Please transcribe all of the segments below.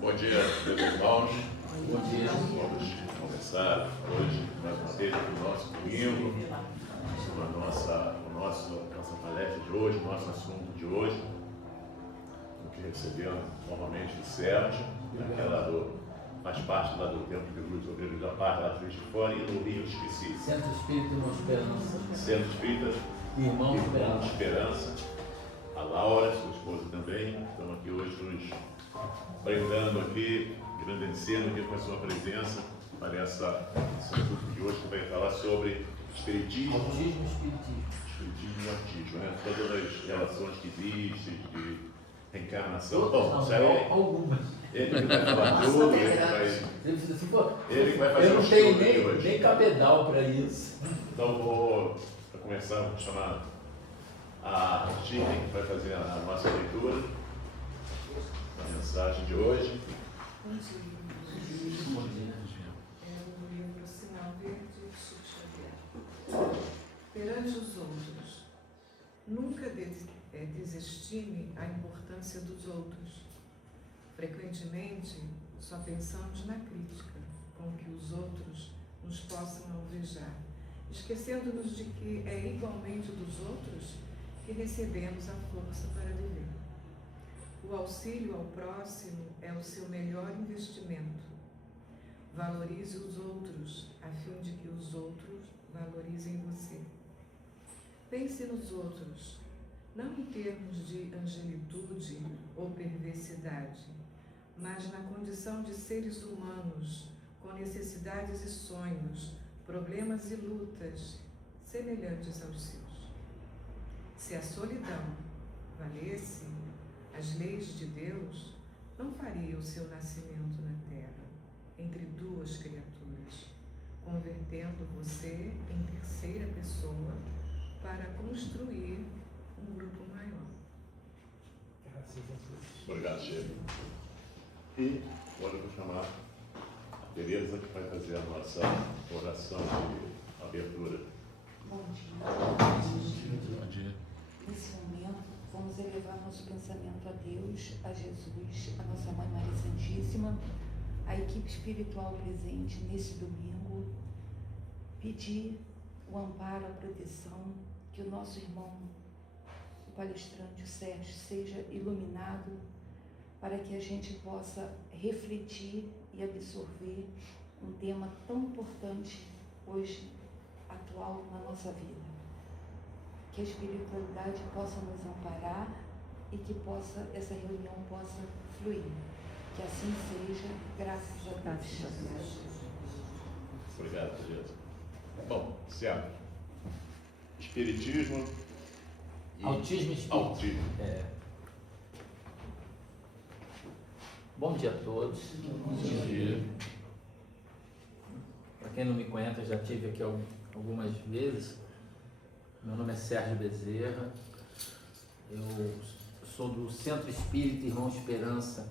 Bom dia, meus irmãos. Bom dia. Vamos começar hoje, mais uma vez, o nosso domingo, nossa palestra de hoje, nosso assunto de hoje, o que recebemos novamente do Sérgio, faz parte lá do Templo de Luz Obreiros da Paz, lá de Fora, e no Rio esqueci. Centro Espírita Irmão Esperança. Centro Espírita Irmão Esperança. A Laura, sua esposa também, estão aqui hoje nos brindando aqui, agradecendo aqui com a sua presença para esse assunto de hoje, que vai falar sobre espiritismo. Autismo e espiritismo. Espiritismo e autismo, né? Todas as relações que existem, de reencarnação. Algumas. Ele que vai falar tudo, ele que vai fazer eu o não tenho estudo de hoje. nem cabedal para isso. Então, para começar, vou chamar a Tina, que vai fazer a nossa leitura da mensagem de hoje. Bom dia. Bom dia. É o livro Sinal Verde de Chico Xavier. Perante os outros, nunca desestime a importância dos outros. Frequentemente, só pensamos na crítica com que os outros nos possam alvejar, esquecendo-nos de que é igualmente dos outros que recebemos a força para viver. O auxílio ao próximo é o seu melhor investimento. Valorize os outros, a fim de que os outros valorizem você. Pense nos outros, não em termos de angelitude ou perversidade, mas na condição de seres humanos, com necessidades e sonhos, problemas e lutas semelhantes aos seus. Se a solidão valesse as leis de Deus, não faria o seu nascimento na terra, entre duas criaturas, convertendo você em terceira pessoa para construir um grupo maior. Graças a Deus. Obrigado, Chico. E agora eu vou chamar a Tereza, que vai fazer a nossa oração de abertura. Bom dia. Bom dia. Nesse momento, vamos elevar nosso pensamento a Deus, a Jesus, a nossa Mãe Maria Santíssima, a equipe espiritual presente nesse domingo, pedir o amparo, a proteção, que o nosso irmão, o palestrante, o Sérgio, seja iluminado para que a gente possa refletir e absorver um tema tão importante hoje, atual na nossa vida. Que a espiritualidade possa nos amparar e que essa reunião possa fluir. Que assim seja, graças a Deus. Obrigado, Tereza. Bom, certo. Espiritismo e Autismo e espiritismo. autismo. Bom dia a todos. Bom dia. Para quem não me conhece, eu já estive aqui algumas vezes. Meu nome é Sérgio Bezerra. Eu sou do Centro Espírita Irmão Esperança,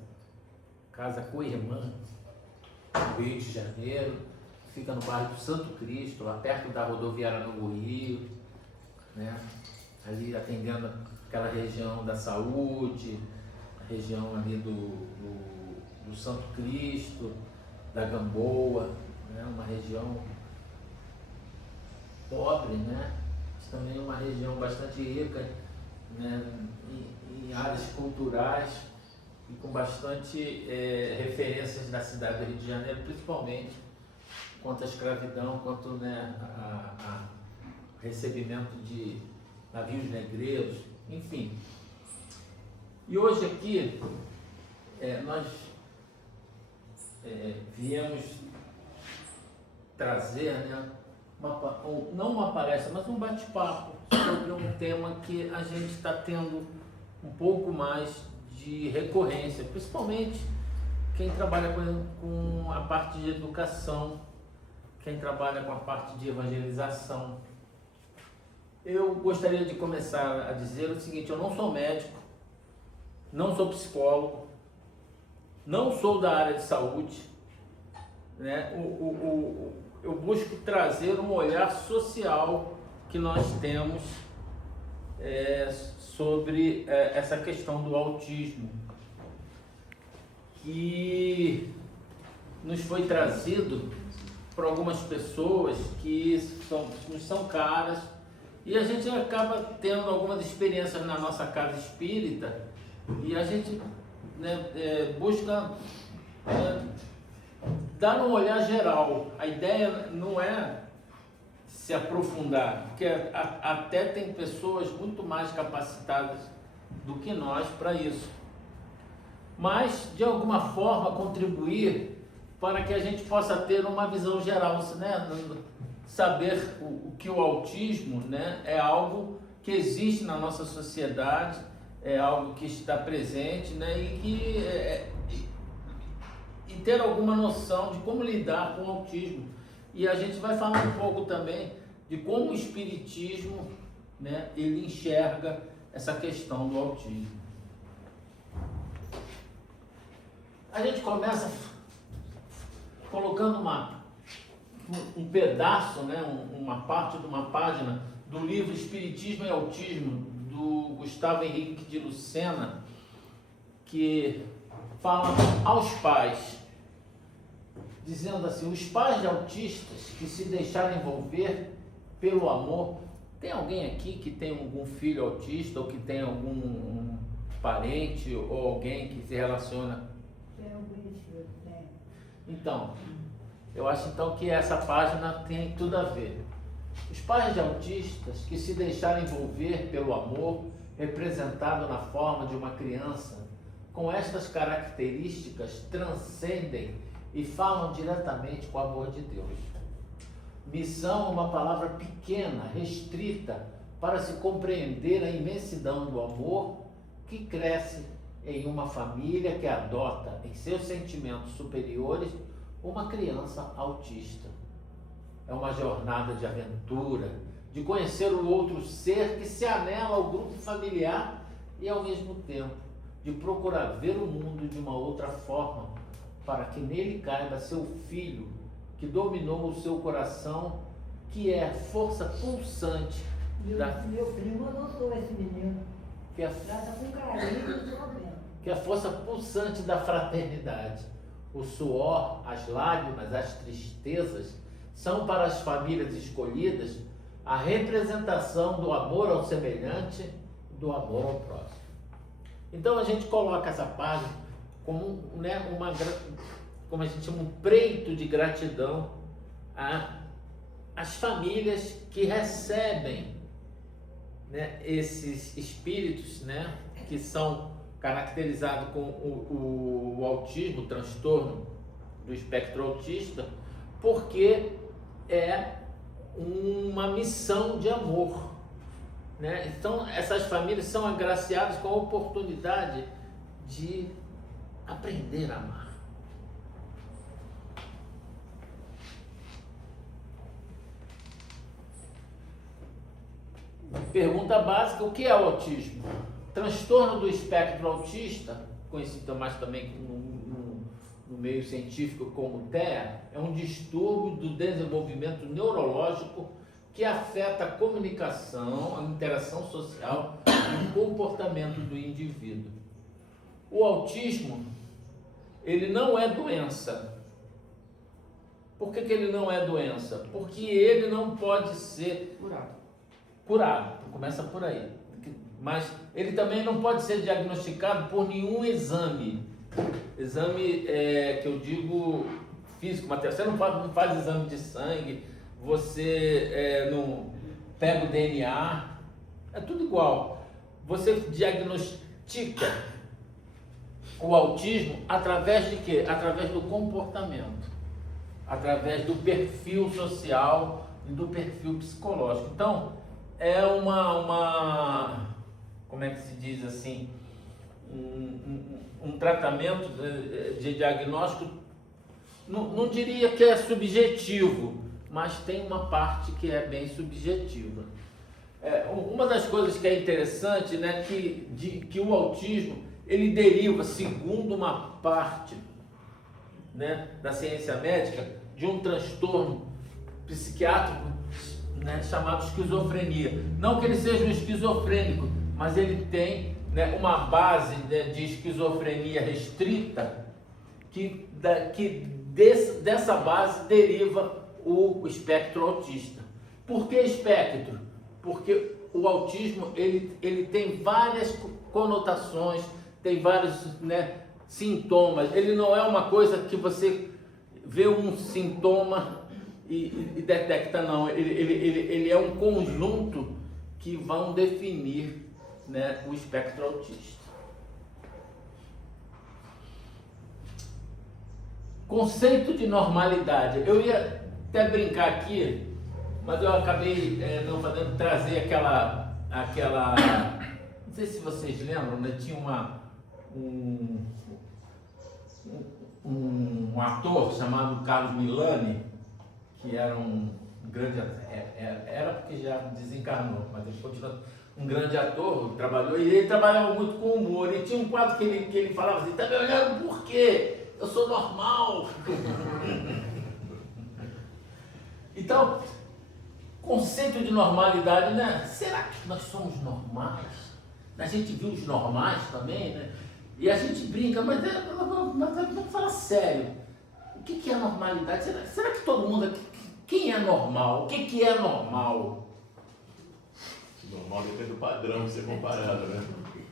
Casa Coirmã, no Rio de Janeiro. Fica no bairro do Santo Cristo, lá perto da rodoviária Novo Rio, né? Ali atendendo aquela região da saúde, a região ali do Santo Cristo, da Gamboa, né? Uma região pobre, né? Mas também uma região bastante rica, né? Em áreas culturais e com bastante referências da cidade do Rio de Janeiro, principalmente quanto à escravidão, quanto, né, a recebimento de navios negreiros, enfim. E hoje aqui nós viemos trazer, né, não uma palestra, mas um bate-papo sobre um tema que a gente está tendo um pouco mais de recorrência, principalmente quem trabalha com a parte de educação, quem trabalha com a parte de evangelização. Eu gostaria de começar a dizer o seguinte: eu não sou médico, não sou psicólogo, não sou da área de saúde, né? Eu busco trazer um olhar social que nós temos sobre essa questão do autismo, que nos foi trazido por algumas pessoas que nos são caras, e a gente acaba tendo algumas experiências na nossa casa espírita, e a gente, né, busca dar um olhar geral. A ideia não é se aprofundar, porque até tem pessoas muito mais capacitadas do que nós para isso, mas de alguma forma contribuir para que a gente possa ter uma visão geral, né? Saber o que o autismo, né, é algo que existe na nossa sociedade, é algo que está presente, né, e ter alguma noção de como lidar com o autismo. E a gente vai falar um pouco também de como o espiritismo, né, ele enxerga essa questão do autismo. A gente começa colocando um pedaço, né, uma parte de uma página do livro Espiritismo e Autismo, do Gustavo Henrique de Lucena, que fala aos pais, dizendo assim: os pais de autistas que se deixarem envolver pelo amor. Tem alguém aqui que tem algum filho autista, ou que tem algum parente, ou alguém que se relaciona? Então, eu acho então que essa página tem tudo a ver. Os pais de autistas que se deixarem envolver pelo amor, representado na forma de uma criança, com estas características, transcendem e falam diretamente com o amor de Deus. Missão é uma palavra pequena, restrita, para se compreender a imensidão do amor que cresce em uma família que adota em seus sentimentos superiores uma criança autista. É uma jornada de aventura, de conhecer o outro ser que se anela ao grupo familiar e, ao mesmo tempo, de procurar ver o mundo de uma outra forma, para que nele caiba seu filho, que dominou o seu coração, que é a força pulsante Meu primo adotou esse menino. que é, Trata com carinho e problema. que é a força pulsante da fraternidade. O suor, as lágrimas, as tristezas são para as famílias escolhidas a representação do amor ao semelhante, do amor ao próximo. Então a gente coloca essa página como, né, como a gente chama, um preito de gratidão às famílias que recebem, né, esses espíritos, né, que são caracterizados com o autismo, o transtorno do espectro autista, porque é uma missão de amor, né? Então essas famílias são agraciadas com a oportunidade de aprender a amar. Pergunta básica: o que é o autismo? Transtorno do espectro autista, conhecido mais também no meio científico como TEA, é um distúrbio do desenvolvimento neurológico que afeta a comunicação, a interação social e o comportamento do indivíduo. O autismo, ele não é doença. Por que ele não é doença? Porque ele não pode ser curado. Começa por aí. Mas ele também não pode ser diagnosticado por nenhum exame. Exame que eu digo físico, material. Você não faz exame de sangue, você não pega o DNA, é tudo igual. Você diagnostica o autismo através de quê? Através do comportamento, através do perfil social e do perfil psicológico. Então, é como é que se diz assim, um tratamento de diagnóstico, não diria que é subjetivo, mas tem uma parte que é bem subjetiva. Uma das coisas que é interessante, né, que o autismo, ele deriva, segundo uma parte, né, da ciência médica, de um transtorno psiquiátrico, né, chamado esquizofrenia. Não que ele seja um esquizofrênico, mas ele tem, né, uma base, né, de esquizofrenia restrita, dessa base deriva o espectro autista. Por que espectro? Porque o autismo ele tem várias conotações, tem vários, né, sintomas. Ele não é uma coisa que você vê um sintoma e detecta, não. Ele é um conjunto que vão definir, né, o espectro autista. Conceito de normalidade. Eu ia até brincar aqui, mas eu acabei não fazendo, trazer aquela, não sei se vocês lembram, né? Tinha um ator chamado Carlos Milani, que era um grande, era porque já desencarnou, mas ele continua um grande ator, trabalhou, e ele trabalhava muito com humor, e tinha um quadro que ele falava assim: tá me olhando por quê? Eu sou normal. Então, conceito de normalidade, né? Será que nós somos normais? A gente viu os normais também, né? E a gente brinca, mas vamos falar sério. O que é normalidade? Será que todo mundo aqui, quem é normal? O que é normal? Normal depende do padrão que você comparado, né?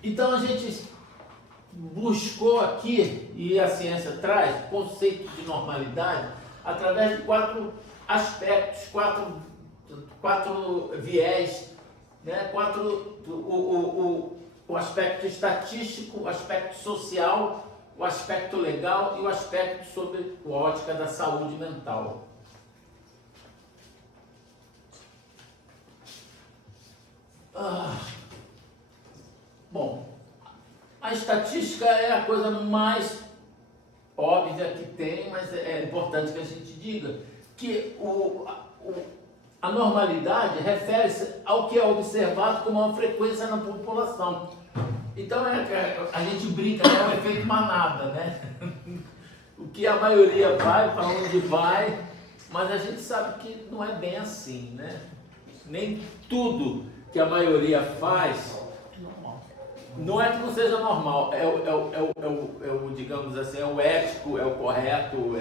Então a gente buscou aqui, e a ciência traz, conceito de normalidade através de 4 aspectos, 4 viés, né? O aspecto estatístico, o aspecto social, o aspecto legal e o aspecto sobre a ótica da saúde mental. Bom, a estatística é a coisa mais óbvia que tem, mas é importante que a gente diga que a normalidade refere-se ao que é observado como uma frequência na população. Então a gente brinca, é um efeito manada, né? O que a maioria vai, para onde vai, mas a gente sabe que não é bem assim, né? Nem tudo que a maioria faz não é que não seja normal, digamos assim, é o ético, é o correto,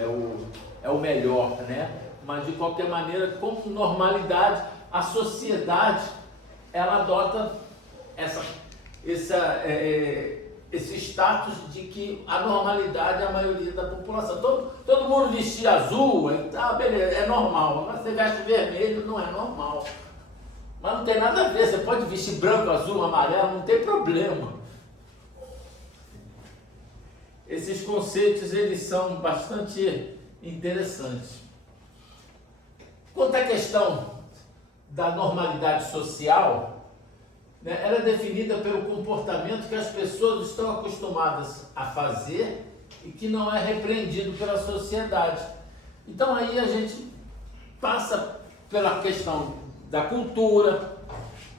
é o melhor, né? Mas de qualquer maneira, como normalidade, a sociedade ela adota esse status de que a normalidade é a maioria da população. Todo mundo vestir azul, beleza, é normal. Mas você veste vermelho, não é normal. Mas não tem nada a ver, você pode vestir branco, azul, amarelo, não tem problema. Esses conceitos, eles são bastante interessantes. Quanto à questão da normalidade social, né, ela é definida pelo comportamento que as pessoas estão acostumadas a fazer e que não é repreendido pela sociedade. Então aí a gente passa pela questão da cultura,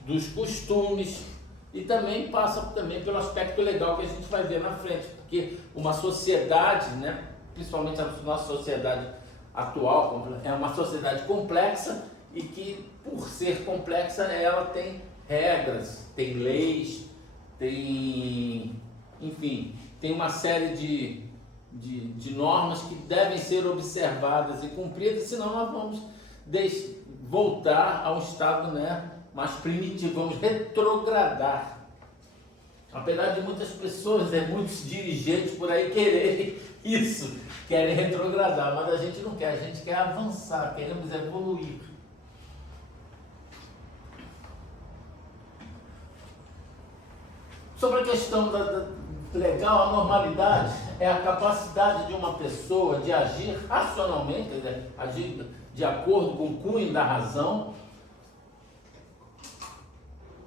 dos costumes e também passa pelo aspecto legal que a gente vai ver na frente, porque uma sociedade, né, principalmente a nossa sociedade atual, é uma sociedade complexa e que, por ser complexa, ela tem regras, tem leis, enfim, tem uma série de normas que devem ser observadas e cumpridas, senão nós vamos voltar a um estado, né, mais primitivo, vamos retrogradar. Apesar de muitas pessoas, muitos dirigentes por aí quererem isso, querem retrogradar, mas a gente não quer, a gente quer avançar, queremos evoluir. Sobre a questão legal, a normalidade é a capacidade de uma pessoa de agir racionalmente, quer dizer, agir de acordo com o cunho da razão,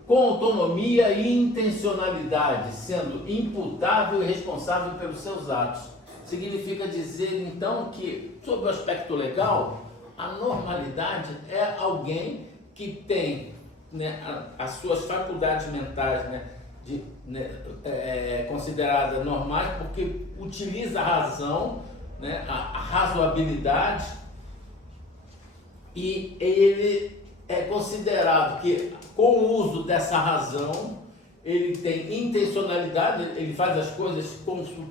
com autonomia e intencionalidade, sendo imputável e responsável pelos seus atos. Significa dizer, então, que, sob o aspecto legal, a normalidade é alguém que tem, né, as suas faculdades mentais, consideradas normais, porque utiliza a razão, né, a razoabilidade, e ele é considerado que, com o uso dessa razão, ele tem intencionalidade, ele faz as coisas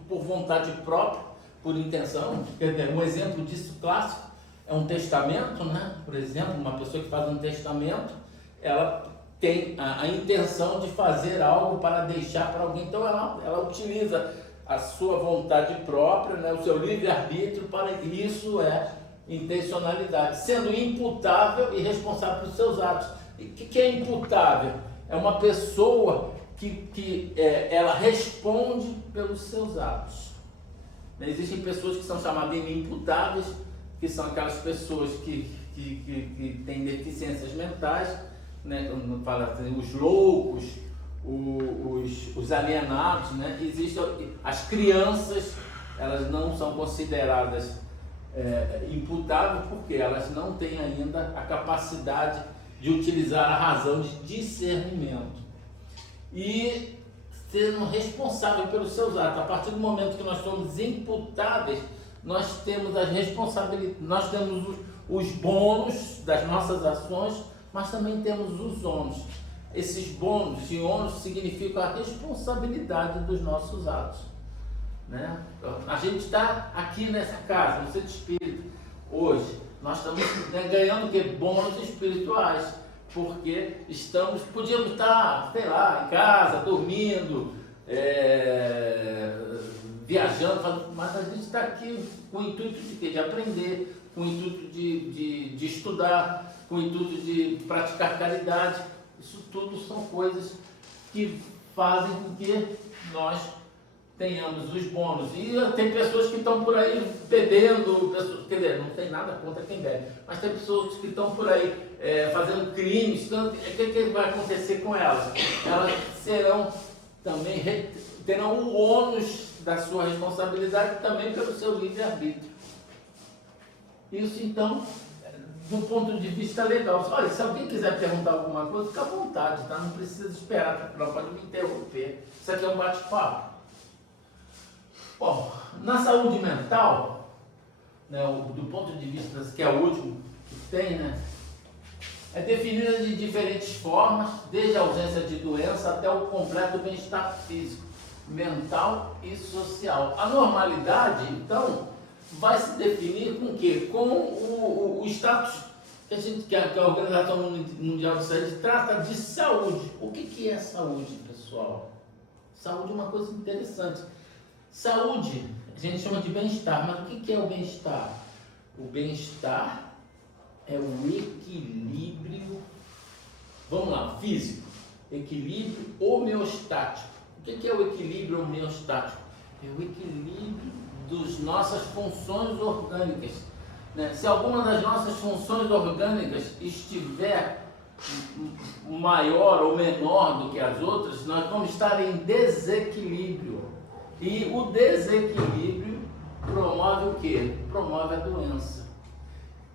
por vontade própria, por intenção. Quer dizer, um exemplo disso clássico é um testamento, né? Por exemplo, uma pessoa que faz um testamento, ela tem a intenção de fazer algo para deixar para alguém, então ela utiliza a sua vontade própria, né? O seu livre-arbítrio para isso, é intencionalidade, sendo imputável e responsável pelos seus atos. E o que é imputável? É uma pessoa que ela responde pelos seus atos. Existem pessoas que são chamadas de inimputáveis, que são aquelas pessoas que têm deficiências mentais, né? Quando fala assim, os loucos, os alienados, né? Existem as crianças, elas não são consideradas imputáveis porque elas não têm ainda a capacidade de utilizar a razão de discernimento e sendo responsável pelos seus atos. A partir do momento que nós somos imputáveis, nós temos as responsabilidades, nós temos os bônus das nossas ações, mas também temos os ônus. Esses bônus e ônus significam a responsabilidade dos nossos atos, né? A gente está aqui nessa casa, no Centro Espírita, hoje, nós estamos, né, ganhando o quê? Bônus espirituais, porque podíamos estar, sei lá, em casa, dormindo, viajando, mas a gente está aqui com o intuito de quê? De aprender, com o intuito de estudar, com o intuito de praticar caridade. Isso tudo são coisas que fazem com que nós tenhamos os bônus. E tem pessoas que estão por aí bebendo, quer dizer, não tem nada contra quem bebe, mas tem pessoas que estão por aí fazendo crimes. Então, o que vai acontecer com elas? Elas terão o ônus da sua responsabilidade também pelo seu livre-arbítrio. Isso, então, do ponto de vista legal. Olha, se alguém quiser perguntar alguma coisa, fica à vontade, tá? Não precisa esperar, não pode me interromper. Isso aqui é um bate-papo. Bom, na saúde mental, né, do ponto de vista que é o último que tem, né, é definida de diferentes formas, desde a ausência de doença até o completo bem-estar físico, mental e social. A normalidade, então, vai se definir com o quê? Com o status que a Organização Mundial de Saúde trata de saúde. O que é saúde, pessoal? Saúde é uma coisa interessante. Saúde, a gente chama de bem-estar, mas o que é o bem-estar? O bem-estar é o equilíbrio, vamos lá, físico, equilíbrio homeostático. O que é o equilíbrio homeostático? É o equilíbrio das nossas funções orgânicas, né? Se alguma das nossas funções orgânicas estiver maior ou menor do que as outras, nós vamos estar em desequilíbrio. E o desequilíbrio promove o quê? Promove a doença.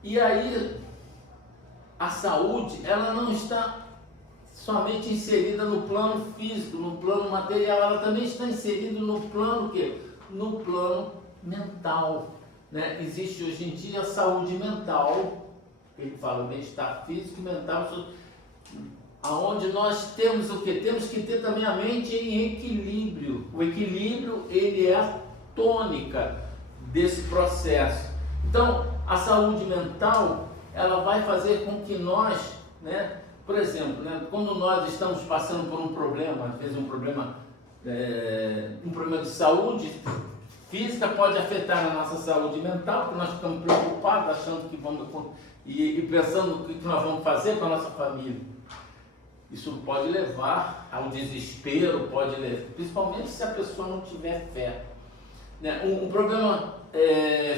E aí, a saúde, ela não está somente inserida no plano físico, no plano material, ela também está inserida no plano quê? No plano mental, né? Existe hoje em dia a saúde mental, ele fala bem-estar físico e mental, aonde nós temos o quê? Temos que ter também a mente em equilíbrio. O equilíbrio, ele é a tônica desse processo. Então, a saúde mental, ela vai fazer com que nós, né, por exemplo, né, quando nós estamos passando por um problema, às vezes um problema de saúde física, pode afetar a nossa saúde mental, porque nós ficamos preocupados, achando que vamos e pensando o que nós vamos fazer com a nossa família. Isso pode levar ao desespero, principalmente se a pessoa não tiver fé, né? Um problema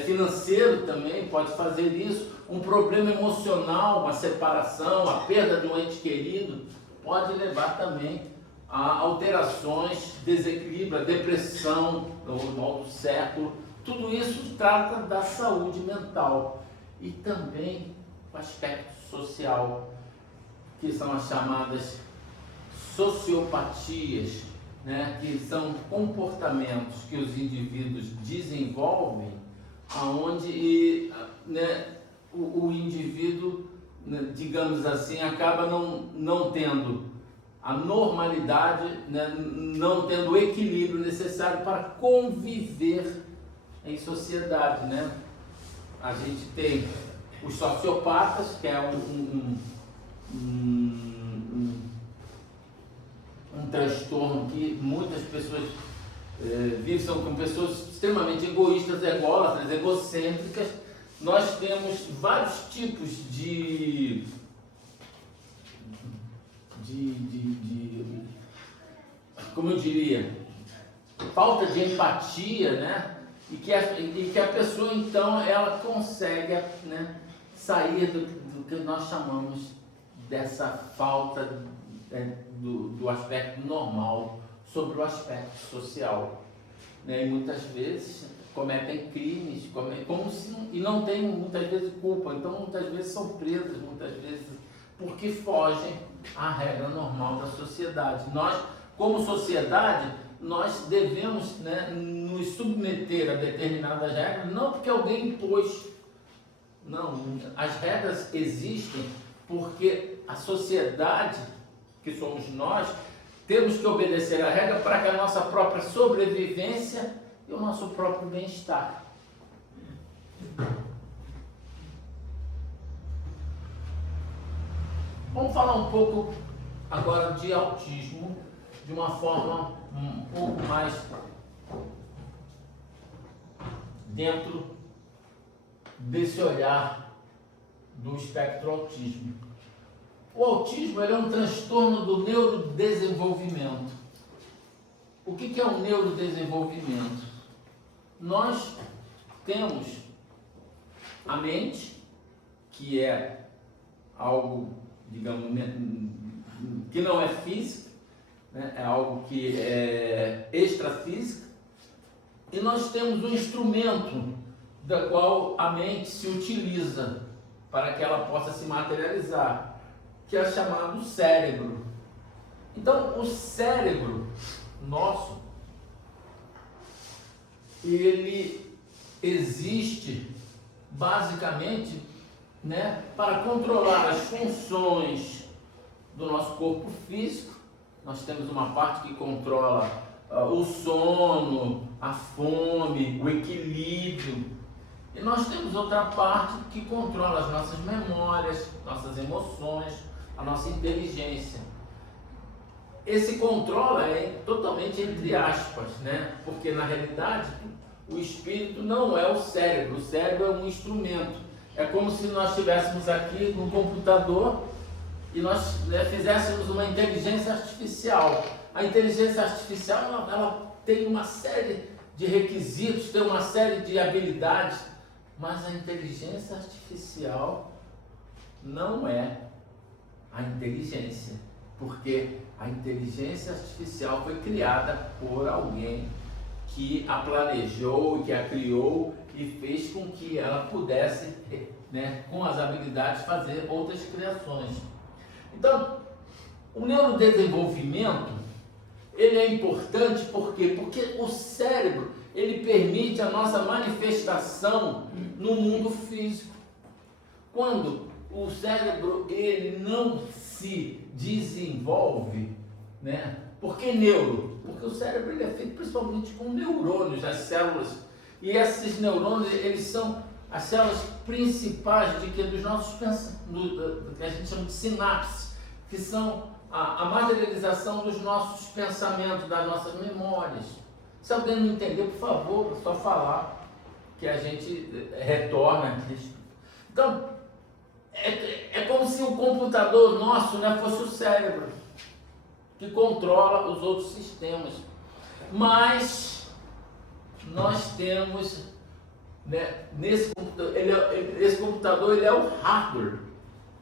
financeiro também pode fazer isso. Um problema emocional, uma separação, a perda de um ente querido, pode levar também a alterações, desequilíbrio, a depressão no mal do século. Tudo isso trata da saúde mental e também o aspecto social, que são as chamadas sociopatias, né, que são comportamentos que os indivíduos desenvolvem, aonde, né, o indivíduo, né, digamos assim, acaba não tendo a normalidade, né, não tendo o equilíbrio necessário para conviver em sociedade, né? A gente tem os sociopatas, que é um transtorno que muitas pessoas vivem, são com pessoas extremamente egoístas, ególatras, egocêntricas. Nós temos vários tipos como eu diria, falta de empatia, né? E que a pessoa, então, ela consegue, né, sair do que nós chamamos dessa falta do aspecto normal sobre o aspecto social, né? E muitas vezes cometem crimes, e não têm muitas vezes culpa, então muitas vezes são presas, muitas vezes porque fogem à regra normal da sociedade. Nós, como sociedade, nós devemos, né, nos submeter a determinadas regras, não porque alguém impôs, não, as regras existem porque a sociedade, que somos nós, temos que obedecer a regra para que a nossa própria sobrevivência e o nosso próprio bem-estar. Vamos falar um pouco agora de autismo de uma forma um pouco mais dentro desse olhar do espectro autismo. O autismo, ele é um transtorno do neurodesenvolvimento. O que é o neurodesenvolvimento? Nós temos a mente, que é algo, digamos, que não é física, né? É algo que é extrafísica, e nós temos um instrumento da qual a mente se utiliza para que ela possa se materializar, que é chamado cérebro. Então, o cérebro nosso, ele existe basicamente, né, para controlar as funções do nosso corpo físico. Nós temos uma parte que controla o sono, a fome, o equilíbrio. E nós temos outra parte que controla as nossas memórias, nossas emoções, a nossa inteligência. Esse controla é totalmente entre aspas, né? Porque na realidade o espírito não é o cérebro é um instrumento. É como se nós estivéssemos aqui no computador e nós, né, fizéssemos uma inteligência artificial. A inteligência artificial ela tem uma série de requisitos, tem uma série de habilidades, mas a inteligência artificial não é a inteligência, porque a inteligência artificial foi criada por alguém que a planejou, que a criou e fez com que ela pudesse, né, com as habilidades, fazer outras criações. Então, o neurodesenvolvimento, ele é importante por quê? Porque o cérebro, ele permite a nossa manifestação no mundo físico. Quando o cérebro, ele não se desenvolve, né? Por que neuro? Porque o cérebro, ele é feito principalmente com neurônios, as células. E esses neurônios, eles são as células principais dos nossos pensamentos, que a gente chama de sinapses, que são a materialização dos nossos pensamentos, das nossas memórias. Se alguém não entender, por favor, é só falar que a gente retorna. Então, é como se o computador nosso, né, fosse o cérebro, que controla os outros sistemas. Mas nós temos, né, nesse computador, esse computador, ele é o hardware.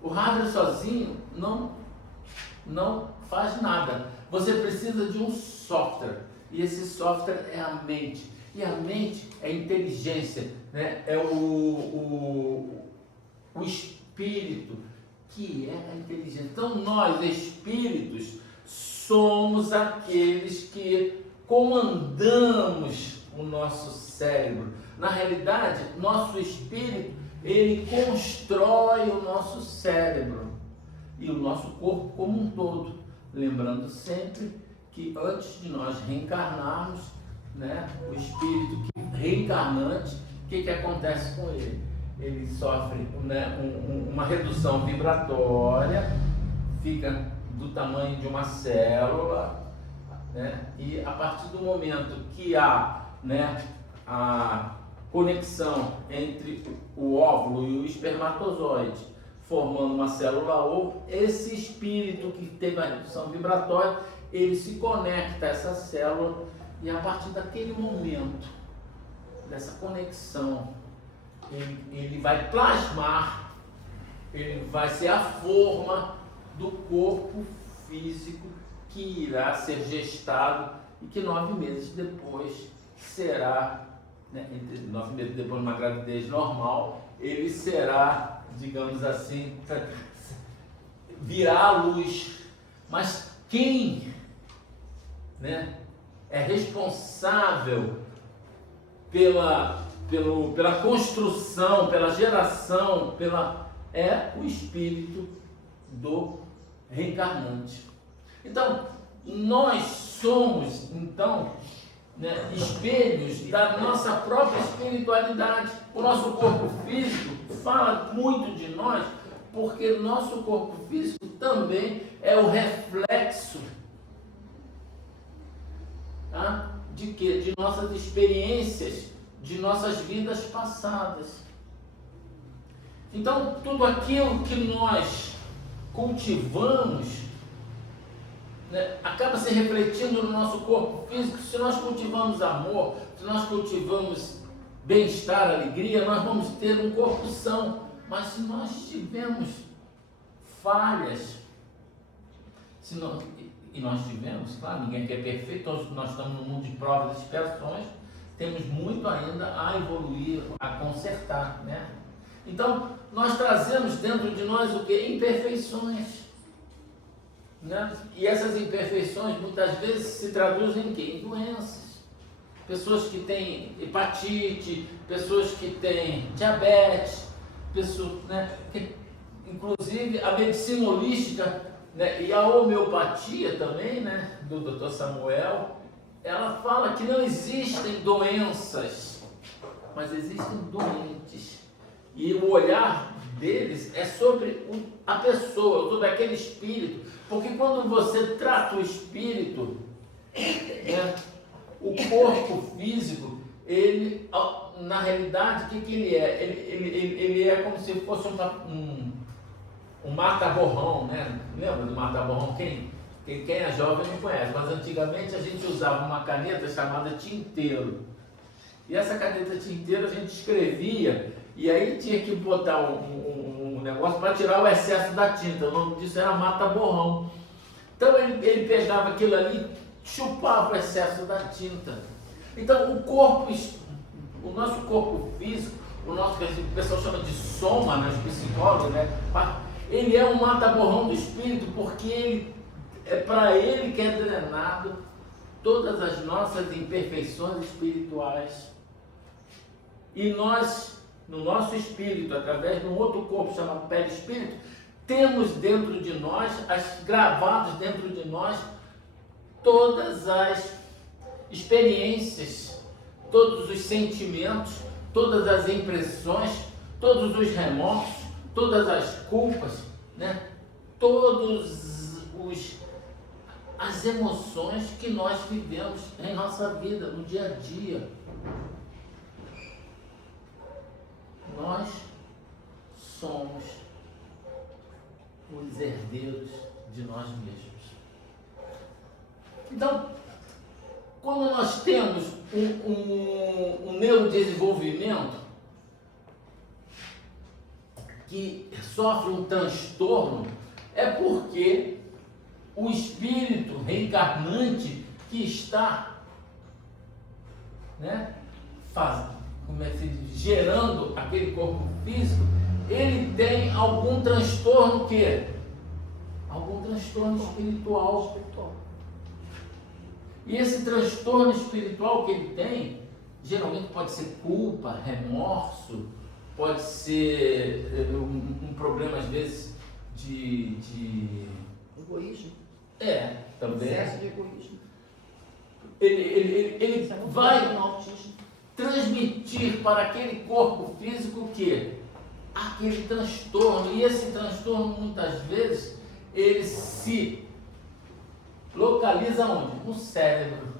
O hardware sozinho não faz nada. Você precisa de um software. E esse software é a mente. E a mente é a inteligência, né? É o espírito, que é a inteligência. Então nós, espíritos, somos aqueles que comandamos o nosso cérebro. Na realidade, nosso espírito, ele constrói o nosso cérebro e o nosso corpo como um todo. Lembrando sempre que antes de nós reencarnarmos, né, o espírito que reencarnante, o que acontece com ele? Ele sofre, né, uma redução vibratória, fica do tamanho de uma célula, né, e a partir do momento que há, né, a conexão entre o óvulo e o espermatozoide, formando uma célula ovo, esse espírito que teve a redução vibratória, ele se conecta a essa célula e a partir daquele momento, dessa conexão, ele vai plasmar, ele vai ser a forma do corpo físico que irá ser gestado e que 9 meses depois será, né, 9 meses depois de uma gravidez normal, ele será, digamos assim, virá à luz. Mas quem, né, é responsável pela construção, pela geração, é o espírito do reencarnante. Então, nós somos, então, né, espelhos da nossa própria espiritualidade. O nosso corpo físico fala muito de nós, porque nosso corpo físico também é o reflexo, tá? De quê? De nossas experiências, de nossas vidas passadas. Então, tudo aquilo que nós cultivamos, né, acaba se refletindo no nosso corpo físico. Se nós cultivamos amor, se nós cultivamos bem-estar, alegria, nós vamos ter um corpo são. Mas se nós tivermos falhas, e nós tivemos, claro, ninguém aqui é perfeito, todos nós estamos no mundo de provas e expiações, temos muito ainda a evoluir, a consertar, né? Então, nós trazemos dentro de nós o que? Imperfeições, né? E essas imperfeições muitas vezes se traduzem em quê? Em doenças. Pessoas que têm hepatite, pessoas que têm diabetes, pessoas, né, que, inclusive a medicina holística, né, e a homeopatia também, né, do Dr. Samuel, ela fala que não existem doenças, mas existem doentes. E o olhar deles é sobre a pessoa, sobre aquele espírito. Porque quando você trata o espírito, né, o corpo físico, ele, na realidade, o que ele é? Ele é como se fosse um mata-borrão, né? Lembra do mata-borrão? Quem é jovem não conhece, mas antigamente a gente usava uma caneta chamada tinteiro. E essa caneta tinteiro a gente escrevia, e aí tinha que botar um negócio para tirar o excesso da tinta. O nome disso era mata-borrão. Então ele pegava aquilo ali, chupava o excesso da tinta. Então o nosso corpo físico, o nosso, que o pessoal chama de soma, né, os psicólogos, né, ele é um mata-borrão do espírito, porque é para ele que é drenado todas as nossas imperfeições espirituais. E nós, no nosso espírito, através de um outro corpo chamado perispírito, temos dentro de nós, gravados dentro de nós, todas as experiências, todos os sentimentos, todas as impressões, todos os remorsos, todas as culpas, né? As emoções que nós vivemos em nossa vida, no dia a dia. Nós somos os herdeiros de nós mesmos. Então, quando nós temos um neurodesenvolvimento que sofre um transtorno, é porque o espírito reencarnante que está, né, gerando aquele corpo físico, ele tem algum transtorno algum transtorno espiritual. E esse transtorno espiritual que ele tem, geralmente pode ser culpa, remorso, pode ser um problema às vezes de Egoísmo. Também. Excesso de egoísmo. Ele vai. No autismo. transmitir para aquele corpo físico o quê? Aquele transtorno. E esse transtorno, muitas vezes, ele se localiza onde? No cérebro,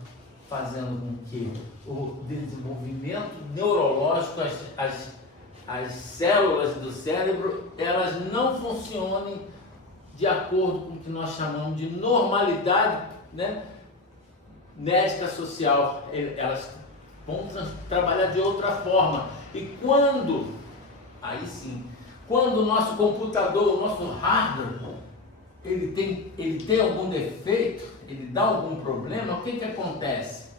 fazendo com que o desenvolvimento neurológico, as células do cérebro, elas não funcionem de acordo com o que nós chamamos de normalidade, né, médica social. Elas vão trabalhar de outra forma. E aí sim, quando o nosso computador, o nosso hardware, ele tem algum defeito, ele dá algum problema, o que acontece?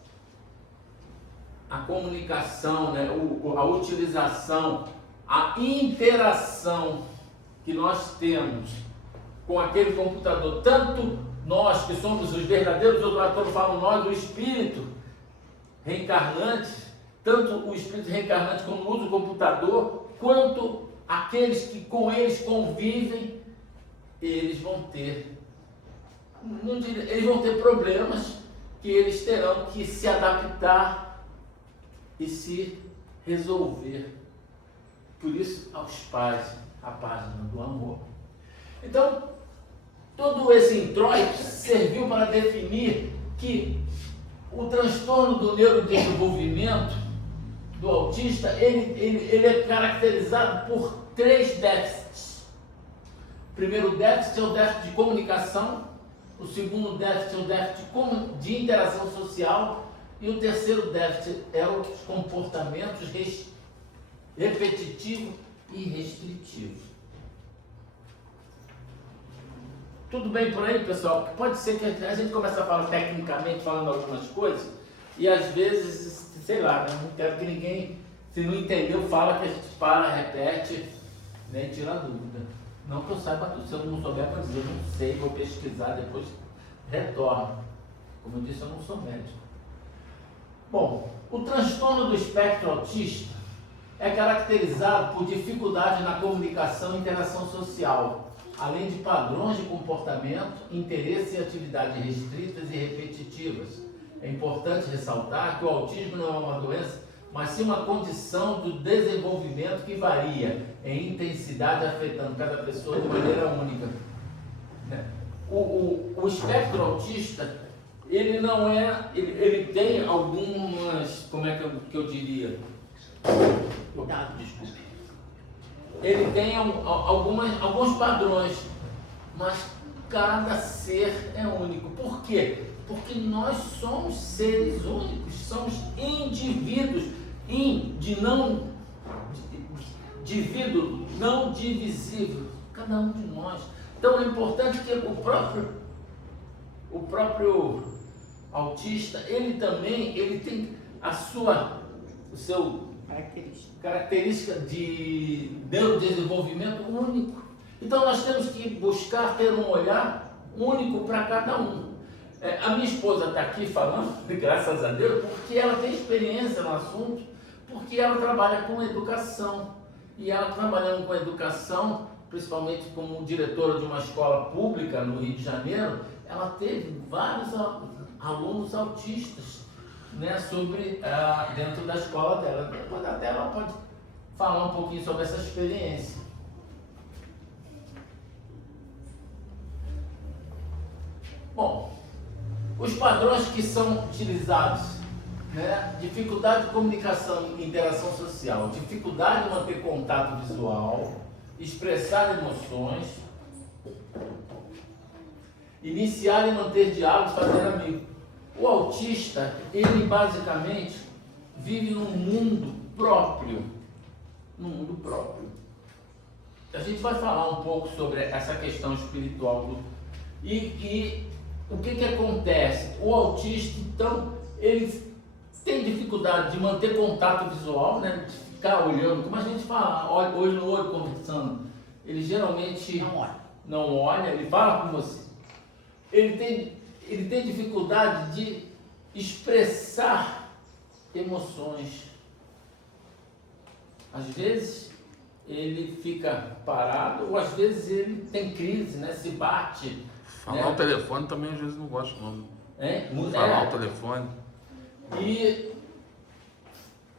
A comunicação, né, a utilização, a interação que nós temos com aquele computador, tanto nós que somos os verdadeiros, os doutores falam nós, o espírito reencarnante, tanto o espírito reencarnante quando usa o computador, quanto aqueles que com eles convivem, eles vão ter problemas que eles terão que se adaptar e se resolver. Por isso, aos pais, a página do amor. Então, todo esse introito serviu para definir que o transtorno do neurodesenvolvimento do autista, ele é caracterizado por 3 déficits. O primeiro déficit é o déficit de comunicação, o segundo déficit é o déficit de interação social e o terceiro déficit é os comportamentos repetitivos e restritivos. Tudo bem por aí, pessoal? Pode ser que a gente comece a falar tecnicamente, falando algumas coisas, e às vezes, sei lá, né? Não quero que ninguém, se não entendeu, fala que a gente para, repete, né, e tira a dúvida. Não que eu saiba tudo, se eu não souber, pode dizer, eu não sei, vou pesquisar, depois retorno. Como eu disse, eu não sou médico. Bom, o transtorno do espectro autista é caracterizado por dificuldade na comunicação e interação social, além de padrões de comportamento, interesse e atividades restritas e repetitivas. É importante ressaltar que o autismo não é uma doença, mas sim uma condição do desenvolvimento que varia em intensidade, afetando cada pessoa de maneira única. O espectro autista, ele não é, ele tem algumas, como é que eu diria? Desculpe. Ele tem alguns padrões, mas cada ser é único. Por quê? Porque nós somos seres únicos, somos indivíduos, indivíduo não divisível, cada um de nós. Então é importante que o próprio autista, ele tem o seu característica de neurodesenvolvimento único. Então nós temos que buscar ter um olhar único para cada um. A minha esposa está aqui falando, graças a Deus, porque ela tem experiência no assunto, porque ela trabalha com educação. E ela trabalhando com educação, principalmente como diretora de uma escola pública no Rio de Janeiro, ela teve vários alunos autistas, né, dentro da escola dela. Depois até ela pode falar um pouquinho sobre essa experiência. Bom, os padrões que são utilizados, né, dificuldade de comunicação e interação social, dificuldade de manter contato visual, expressar emoções, iniciar e manter diálogos, fazer amigos. O autista, ele basicamente vive num mundo próprio. A gente vai falar um pouco sobre essa questão espiritual. E o que acontece? O autista, então, ele tem dificuldade de manter contato visual, né? De ficar olhando, como a gente fala, olho no olho conversando. Ele geralmente não olha, ele fala com você. Ele tem dificuldade de expressar emoções. Às vezes ele fica parado, ou às vezes ele tem crise, né? Se bate. Falar o telefone também às vezes não gosto não. É? Falar o telefone. E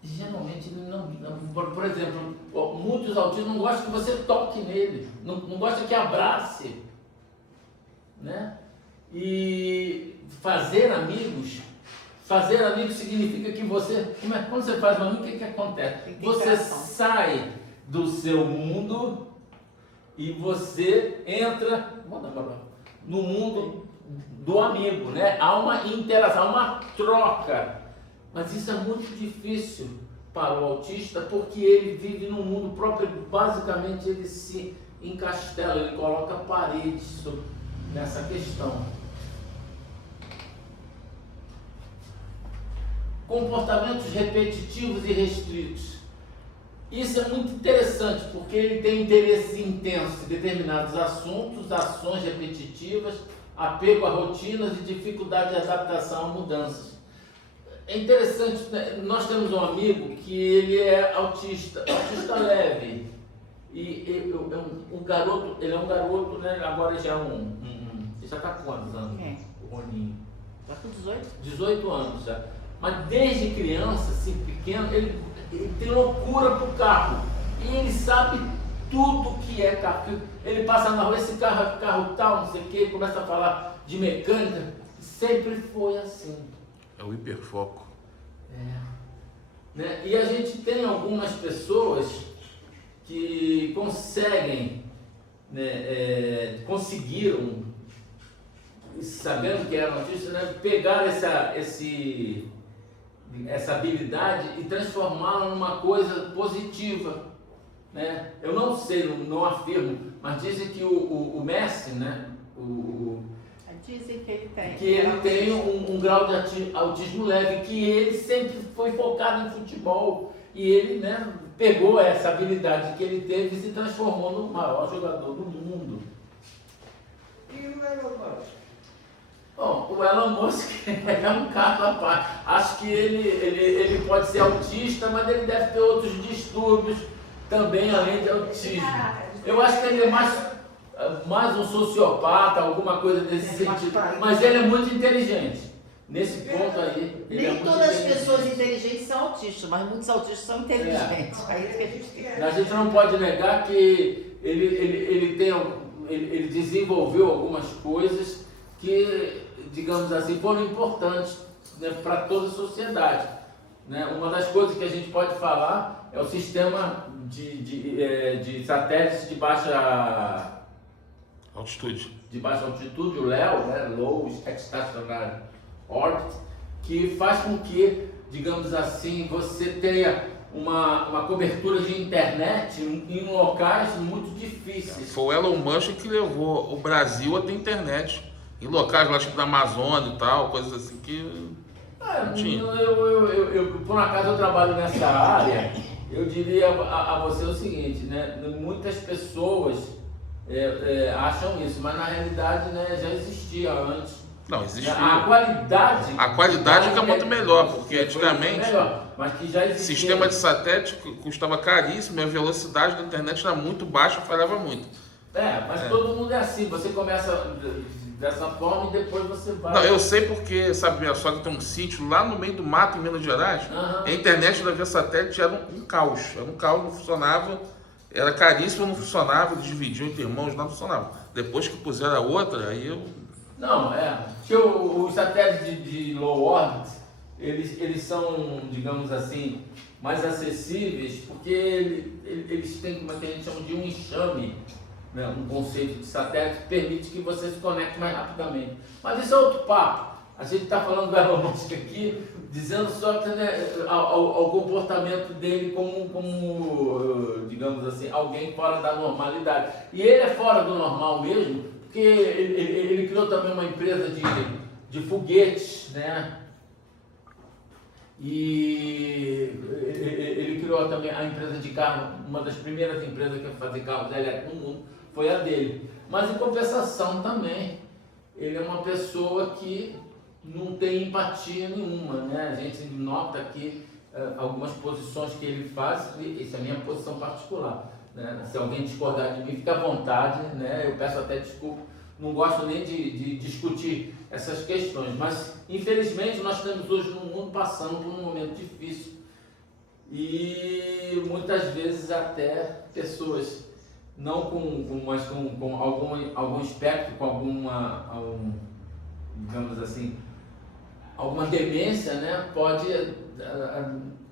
geralmente ele não, por exemplo, muitos autistas não gostam que você toque nele, não gostam que abrace, né? E fazer amigos significa que você, quando você faz um amigo, o que acontece? Você sai do seu mundo e você entra no mundo do amigo, né? Há uma interação, há uma troca. Mas isso é muito difícil para o autista, porque ele vive num mundo próprio, basicamente ele se encastela, ele coloca paredes nessa questão. Comportamentos repetitivos e restritos. Isso é muito interessante, porque ele tem interesse intenso em determinados assuntos, ações repetitivas, apego a rotinas e dificuldade de adaptação a mudanças. É interessante, né? Nós temos um amigo que ele é autista leve. E um garoto, ele é um garoto, né? Agora já ele já está com quantos anos? O Roninho. Está com 18? 18 anos já. Mas desde criança, assim, pequeno, ele tem loucura pro carro. E ele sabe tudo que é carro. Ele passa na rua, esse carro é carro tal, não sei o que, começa a falar de mecânica. Sempre foi assim. É o hiperfoco. Né? E a gente tem algumas pessoas que conseguem, né, conseguiram, sabendo que eram autistas, né, pegar essa habilidade e transformá-la numa coisa positiva, né? Eu não sei, não afirmo, mas dizem que o Messi, né, Dizem que ele tem. que ele tem um grau de autismo leve, que ele sempre foi focado em futebol e ele, né, pegou essa habilidade que ele teve e se transformou no maior jogador do mundo. E o Elon Musk? Bom, o Elon Musk é um caso à parte. Acho que ele pode ser autista, mas ele deve ter outros distúrbios também, além de autismo. Eu acho que ele é mais um sociopata, alguma coisa desse sentido. Mas ele é muito inteligente. Nesse ponto aí, ele é Nem muito todas as inteligente. pessoas inteligentes são autistas, mas muitos autistas são inteligentes. É isso que a gente tem. A gente não pode negar que ele desenvolveu algumas coisas que, digamos assim, foram importantes, né, para toda a sociedade. Né? Uma das coisas que a gente pode falar é o sistema de satélites de baixa altitude, o LEO, né? Low Stationary Orbit, que faz com que, digamos assim, você tenha uma cobertura de internet em locais muito difíceis. Foi o Elon Musk que levou o Brasil a ter internet. Em locais lá, tipo da Amazônia e tal, coisas assim que não tinha. Por um acaso eu trabalho nessa área, eu diria a você o seguinte, né? Muitas pessoas acham isso, mas na realidade, né, já existia antes. Não, existia. A qualidade que é muito melhor, porque antigamente mas que já o existia. sistema de satélite custava caríssimo e a velocidade da internet era muito baixa, falhava muito. Mas todo mundo é assim, você começa dessa forma e depois você vai... Não, eu sei porque, sabe, minha sogra tem um sítio lá no meio do mato, em Minas Gerais. A internet da via satélite era um caos, não funcionava, era caríssimo, não funcionava, eles dividiam entre irmãos, não funcionava. Depois que puseram a outra, aí eu... Não, porque os satélites de low orbit, eles são, digamos assim, mais acessíveis, porque eles têm, como a gente chama de um enxame, né? Um conceito de satélite que permite que você se conecte mais rapidamente. Mas isso é outro papo. A gente está falando do Elon Musk aqui, dizendo só que, né, ao comportamento dele como, digamos assim, alguém fora da normalidade. E ele é fora do normal mesmo, porque ele criou também uma empresa de foguetes, né? E ele criou também a empresa de carro, uma das primeiras empresas que fazia carros elétricos no mundo foi a dele. Mas em compensação também, ele é uma pessoa que não tem empatia nenhuma, né? A gente nota aqui algumas posições que ele faz, e essa é a minha posição particular, né? Se alguém discordar de mim, fica à vontade, né? Eu peço até desculpa, não gosto nem de discutir essas questões, mas infelizmente nós estamos hoje num mundo passando por um momento difícil e muitas vezes até pessoas não mas com algum espectro, com digamos assim, alguma demência, né, pode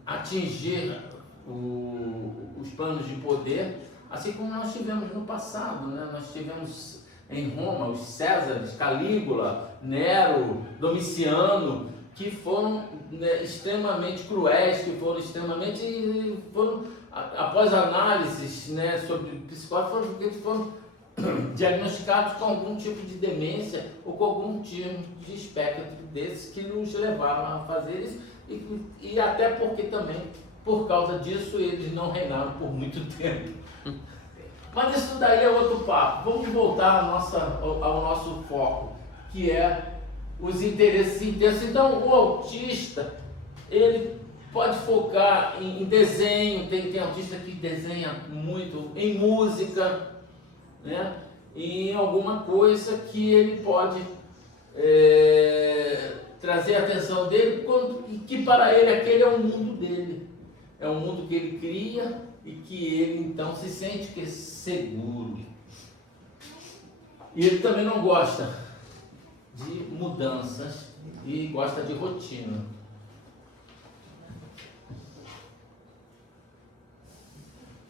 atingir os planos de poder, assim como nós tivemos no passado, né? Nós tivemos em Roma os Césares, Calígula, Nero, Domiciano, que foram, né, extremamente cruéis, que foram após análises, né, sobre psicólogos, foram diagnosticados com algum tipo de demência ou com algum tipo de espectro desses que nos levaram a fazer isso, e até porque também, por causa disso, eles não reinaram por muito tempo. Mas isso daí é outro papo. Vamos voltar ao nosso foco, que é os interesses intensos. Então, o autista, ele pode focar em desenho, tem autista que desenha muito, em música, né? E em alguma coisa que ele pode trazer a atenção dele, que para ele aquele é o mundo dele. É um mundo que ele cria e que ele então se sente seguro. E ele também não gosta de mudanças e gosta de rotina.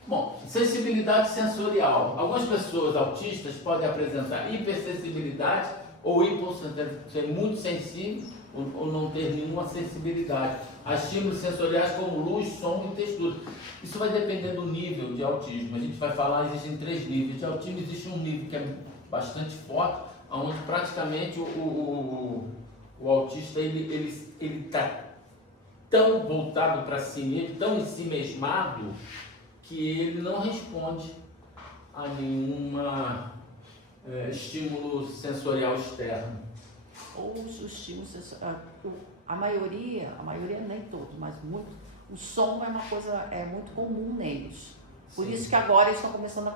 Bom, sensibilidade sensorial. Algumas pessoas autistas podem apresentar hipersensibilidade ou hipossensibilidade, ser muito sensível ou não ter nenhuma sensibilidade a estímulos sensoriais como luz, som e textura. Isso vai depender do nível de autismo. A gente vai falar, existem 3 níveis de autismo. Existe um nível que é bastante forte, onde praticamente o autista ele está tão voltado para si mesmo, tão em si mesmado, que ele não responde a nenhuma estímulo sensorial externo. Ou os estímulos, a maioria nem todos, mas muito, o som é uma coisa muito comum neles. Por isso que agora eles estão começando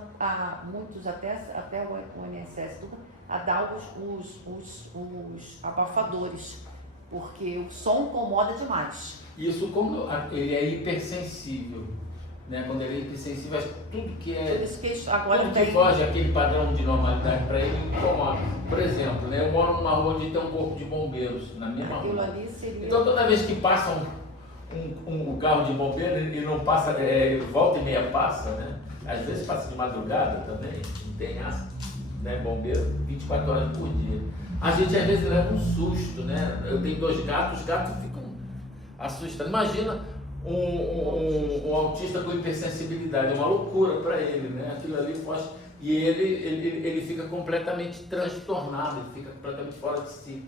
muitos, até o INSS, a dar os abafadores, porque o som incomoda demais. Isso, como ele é hipersensível, né? Quando ele é hipersensível, tudo que é. Por isso que isso agora tudo que foge aquele padrão de normalidade para ele incomoda. Por exemplo, né? Eu moro numa rua onde tem um corpo de bombeiros, na mesma rua. Ali seria... Então toda vez que passa um carro de bombeiro, ele não passa, volta e meia passa, né? Às vezes passa de madrugada também, não tem aço, né? Bombeiro 24 horas por dia. A gente às vezes leva um susto, né? Eu tenho 2 gatos, os gatos ficam assustados. Imagina um autista com hipersensibilidade, é uma loucura para ele, né? Aquilo ali foge, e ele fica completamente transtornado, ele fica completamente fora de si.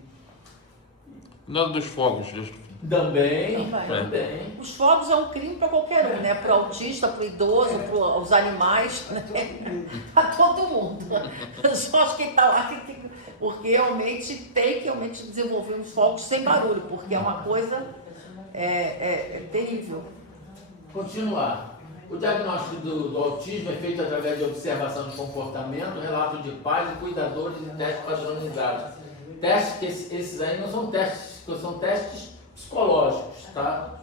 Nada dos fogos. Também. Os fogos é um crime para qualquer um, né? Para o autista, para o idoso, para os animais, né? Para todo mundo. Só acho que está lá, porque realmente tem que desenvolver os fogos sem barulho, porque é uma coisa terrível. Continuar. O diagnóstico do autismo é feito através de observação de comportamento, relato de pais e cuidadores e testes padronizados. Testes que esses aí não são testes, são testes psicológicos, tá?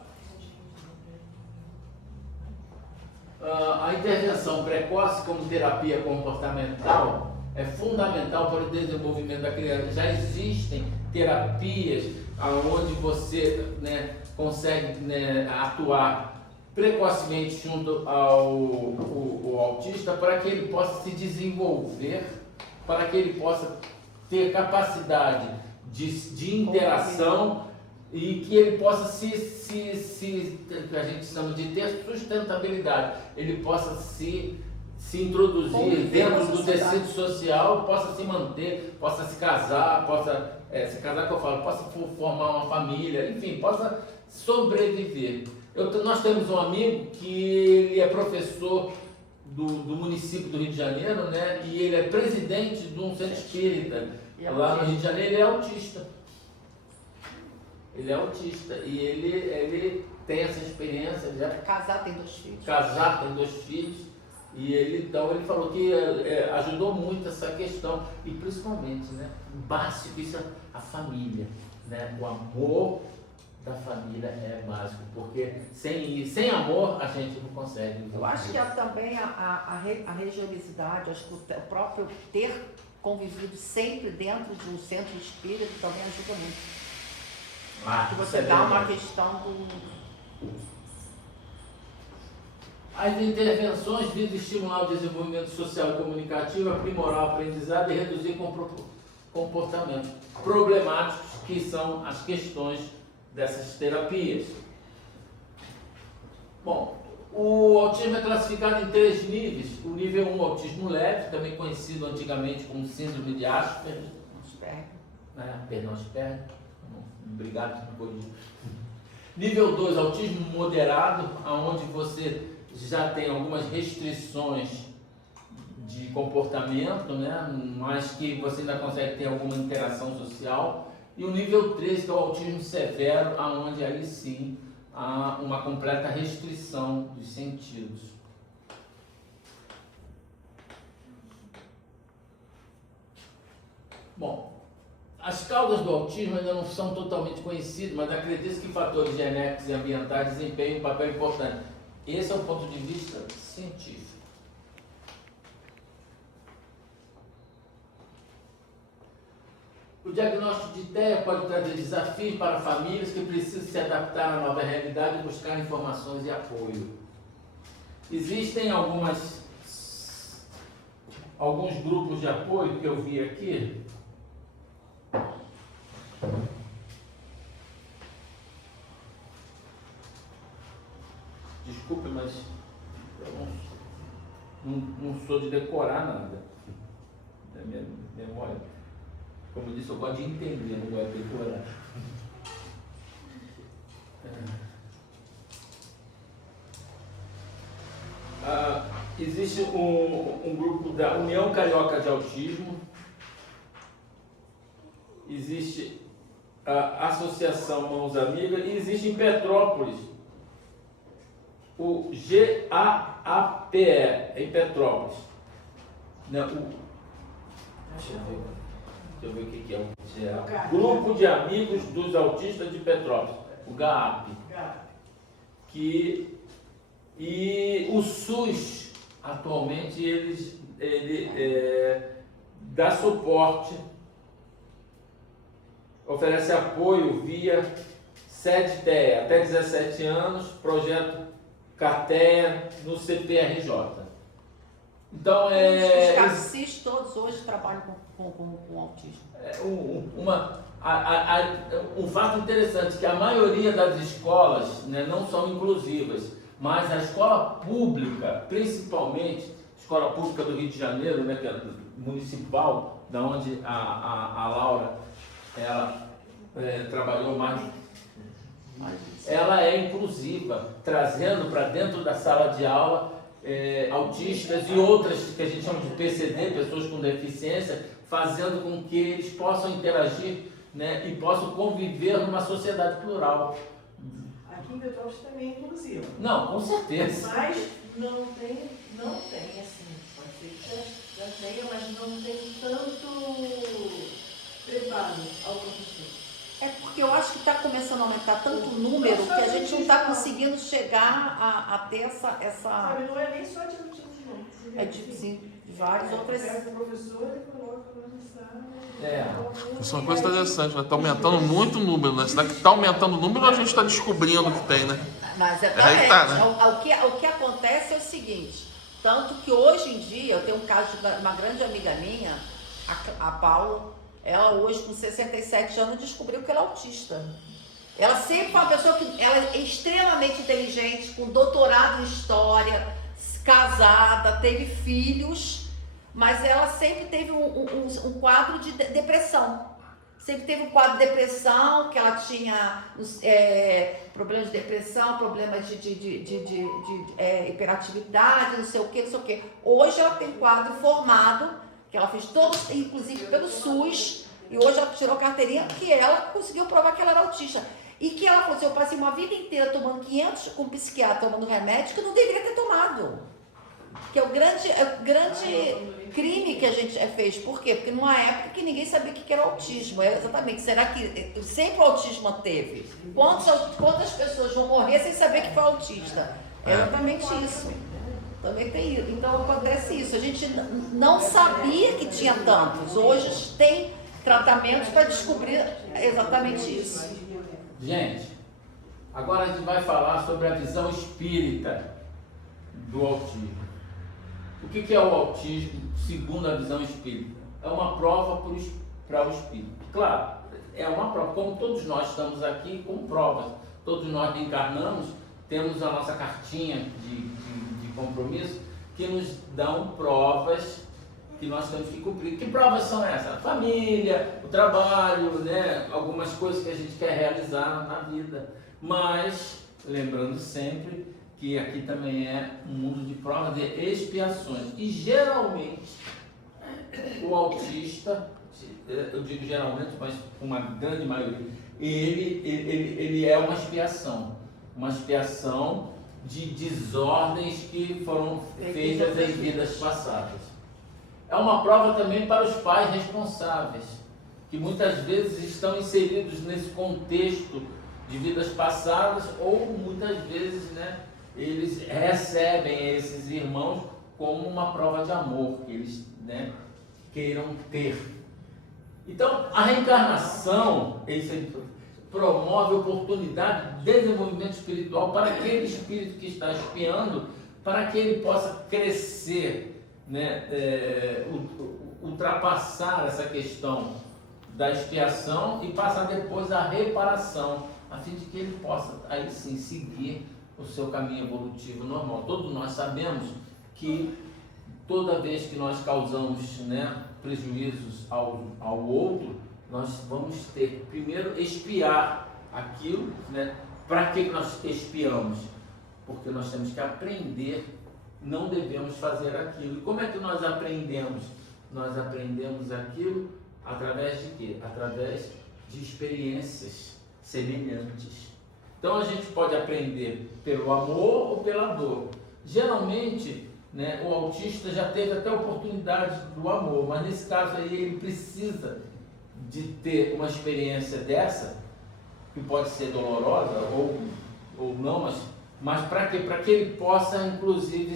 A intervenção precoce como terapia comportamental é fundamental para o desenvolvimento da criança. Já existem terapias onde você, né, consegue, né, atuar precocemente junto ao autista para que ele possa se desenvolver, para que ele possa ter capacidade de interação e que ele possa que a gente chama de ter sustentabilidade, ele possa se introduzir dentro do tecido social, possa se manter, possa se casar, se casar que eu falo, possa formar uma família, enfim, possa sobreviver. Nós temos um amigo que ele é professor do município do Rio de Janeiro, né? E ele é presidente de um centro espírita lá no Rio de Janeiro. Ele é autista. Ele é autista e ele tem essa experiência. Ele já Casar, tem 2 filhos. Casar, tem 2 filhos. E ele falou que ajudou muito essa questão. E principalmente, né? O básico, isso é a família, né? O amor da família é básico, porque sem amor a gente não consegue. Eu acho que também a religiosidade, acho que o próprio ter convivido sempre dentro de um centro espírita também ajuda muito. Que você dá uma questão do... As intervenções visam estimular o desenvolvimento social e comunicativo, aprimorar o aprendizado e reduzir comportamentos problemáticos, que são as questões dessas terapias. Bom, o autismo é classificado em 3 níveis. O nível 1, autismo leve, também conhecido antigamente como síndrome de Asperger. Asperger. Obrigado por corrigir. Nível 2, autismo moderado, onde você já tem algumas restrições de comportamento, né? Mas que você ainda consegue ter alguma interação social. E o nível 3, que é o autismo severo, onde aí sim há uma completa restrição dos sentidos. Bom, as causas do autismo ainda não são totalmente conhecidas, mas acredito que fatores genéticos e ambientais desempenham um papel importante. Esse é o ponto de vista científico. O diagnóstico de TEA pode trazer desafios para famílias que precisam se adaptar à nova realidade e buscar informações e apoio. Existem alguns grupos de apoio que eu vi aqui. Desculpe, mas eu não sou de decorar nada. Da minha memória. Como eu disse, eu gosto de entender, não gosto de decorar. Existe um grupo da União Carioca de Autismo. Existe a Associação Mãos Amigas e existe em Petrópolis o GAAPE, em Petrópolis. Não, deixa eu ver o que é o GAAPE. Grupo de Amigos dos Autistas de Petrópolis, o GAAPE. E o SUS, atualmente, ele dá suporte, oferece apoio via sede TEA, até 17 anos, projeto CATEA no CPRJ. Então, os CACIs todos hoje trabalham com autismo. Um fato interessante é que a maioria das escolas, né, não são inclusivas, mas a escola pública, principalmente a escola pública do Rio de Janeiro, né, que é municipal, da onde a Laura ela trabalhou mais, ela é inclusiva, trazendo para dentro da sala de aula autistas e outras que a gente chama de PCD, pessoas com deficiência, fazendo com que eles possam interagir, né, e possam conviver numa sociedade plural. Aqui em Petrópolis também é inclusiva. Não, com certeza. Mas não tem assim, pode ser que já tenha, mas não tem tanto preparo ao professor. É porque eu acho que está começando a aumentar tanto o número que a gente não está conseguindo chegar a ter essa... Sabe, não é nem só de autismo, não. É de várias outras... Pega o professor e coloca na sala. Isso é uma coisa interessante, né? Está aumentando muito o número, né? Será que está aumentando o número ou a gente está descobrindo que tem, né? Mas Aí tá, né? O que acontece é o seguinte, tanto que hoje em dia, eu tenho um caso de uma grande amiga minha, a Paula, ela hoje com 67 anos descobriu que ela é autista. Ela sempre foi uma pessoa que ela é extremamente inteligente, com doutorado em história, casada, teve filhos, mas ela sempre teve um quadro de depressão. Sempre teve um quadro de depressão, que ela tinha problemas de depressão, problemas de hiperatividade, não sei o que. Hoje ela tem um quadro formado, que ela fez todos, inclusive pelo SUS, e hoje ela tirou carteirinha, que ela conseguiu provar que ela era autista. E que ela falou assim, eu passei uma vida inteira tomando 500 com um psiquiatra, tomando remédio que eu não deveria ter tomado. Que é o grande crime que a gente fez. Por quê? Porque numa época que ninguém sabia o que era autismo. Exatamente. Será que sempre o autismo teve? Quantas pessoas vão morrer sem saber que foi autista? É exatamente isso. Também tem isso. Então acontece isso. A gente não sabia que tinha tantos. Hoje tem tratamentos para descobrir exatamente isso. Gente, agora a gente vai falar sobre a visão espírita do autismo. O que é o autismo segundo a visão espírita? É uma prova para o espírito. Claro, é uma prova, como todos nós estamos aqui com provas. Todos nós encarnamos, temos a nossa cartinha de compromisso que nos dão provas que nós temos que cumprir. Que provas são essas? A família, o trabalho, né? Algumas coisas que a gente quer realizar na vida. Mas, lembrando sempre que aqui também é um mundo de provas, de expiações. E geralmente, o autista, eu digo geralmente, mas uma grande maioria, ele é uma expiação de desordens que foram feitas em vidas passadas. É uma prova também para os pais responsáveis, que muitas vezes estão inseridos nesse contexto de vidas passadas, ou muitas vezes, né, eles recebem esses irmãos como uma prova de amor que eles, né, queiram ter. Então, a reencarnação promove oportunidade de desenvolvimento espiritual para aquele espírito que está espiando, para que ele possa crescer, né, ultrapassar essa questão da expiação e passar depois à reparação, a fim de que ele possa aí sim seguir o seu caminho evolutivo normal. Todos nós sabemos que toda vez que nós causamos, né, prejuízos ao outro, nós vamos ter primeiro expiar aquilo, né? Para que nós expiamos? Porque nós temos que aprender, não devemos fazer aquilo. E como é que nós aprendemos? Nós aprendemos aquilo através de quê? Através de experiências semelhantes. Então a gente pode aprender pelo amor ou pela dor. Geralmente, né, o autista já teve até a oportunidade do amor, mas nesse caso aí ele precisa de ter uma experiência dessa, que pode ser dolorosa ou não, mas para quê? Para que ele possa, inclusive,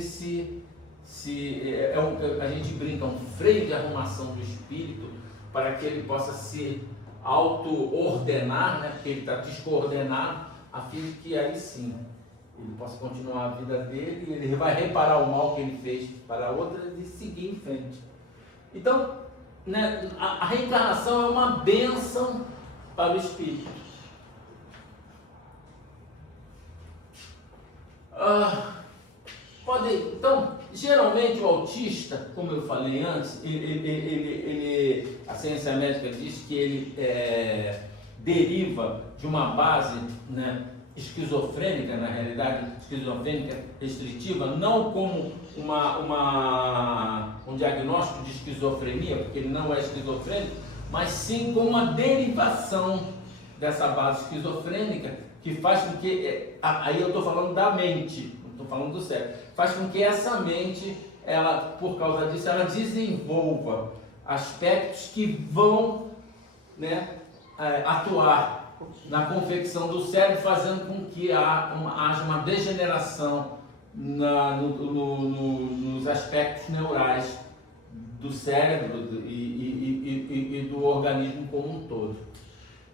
a gente brinca, um freio de arrumação do espírito, para que ele possa se auto-ordenar, né? Porque ele está descoordenado, a fim de que aí sim ele possa continuar a vida dele, e ele vai reparar o mal que ele fez para outras e seguir em frente. Então, né, a reencarnação é uma bênção para o espírito. Então, geralmente o autista, como eu falei antes, a ciência médica diz que ele deriva de uma base, né, esquizofrênica, na realidade, esquizofrênica restritiva, não como um diagnóstico de esquizofrenia, porque ele não é esquizofrênico, mas sim como uma derivação dessa base esquizofrênica, que faz com que, aí eu estou falando da mente, não estou falando do cérebro, faz com que essa mente, ela, por causa disso, ela desenvolva aspectos que vão, né, atuar na confecção do cérebro, fazendo com que haja uma degeneração nos aspectos neurais do cérebro e do organismo como um todo.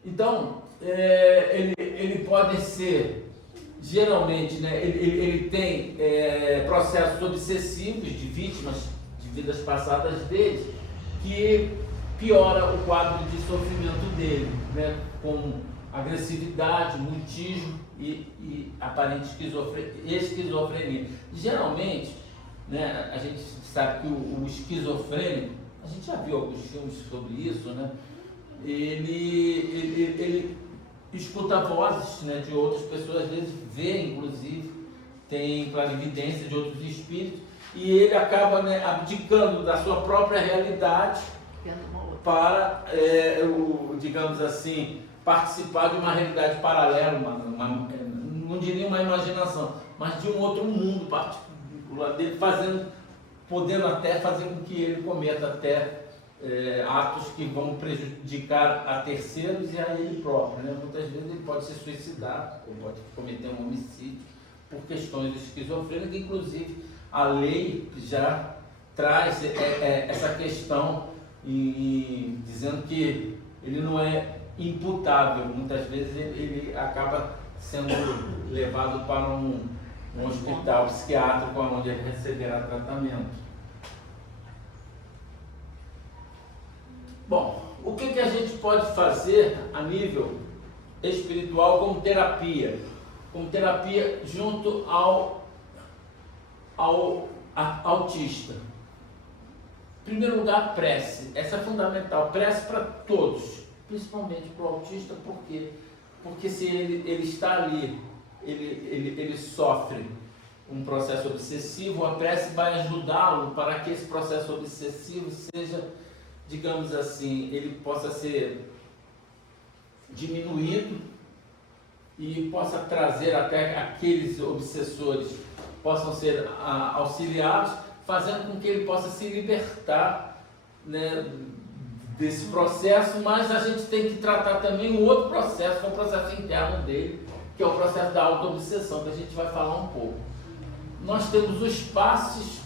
Então, ele pode ser, geralmente, né, ele tem processos obsessivos de vítimas de vidas passadas deles, que piora o quadro de sofrimento dele, né, com agressividade, mutismo e aparente esquizofrenia. Geralmente, né, a gente sabe que o esquizofrênico, a gente já viu alguns filmes sobre isso, né? Ele escuta vozes, né, de outras pessoas, às vezes vê, inclusive, tem clarividência de outros espíritos, e ele acaba, né, abdicando da sua própria realidade para, digamos assim, participar de uma realidade paralela, não diria uma imaginação, mas de um outro mundo do lado dele, podendo até fazer com que ele cometa até atos que vão prejudicar a terceiros e a ele próprio, né? Muitas vezes ele pode se suicidar, ou pode cometer um homicídio por questões esquizofrênicas, inclusive a lei já traz essa questão dizendo que ele não é imputável, muitas vezes ele acaba sendo levado para um hospital psiquiátrico onde ele receberá tratamento. Bom, o que a gente pode fazer a nível espiritual como terapia? Como terapia junto ao autista. Em primeiro lugar, prece. Essa é fundamental. Prece para todos, principalmente para o autista, porque se ele está ali, ele sofre um processo obsessivo, a prece vai ajudá-lo para que esse processo obsessivo seja, digamos assim, ele possa ser diminuído e possa trazer até aqueles obsessores possam ser auxiliados, fazendo com que ele possa se libertar, né, desse processo, mas a gente tem que tratar também um outro processo, que é o processo interno dele, que é o processo da auto-obsessão, que a gente vai falar um pouco. Nós temos os passos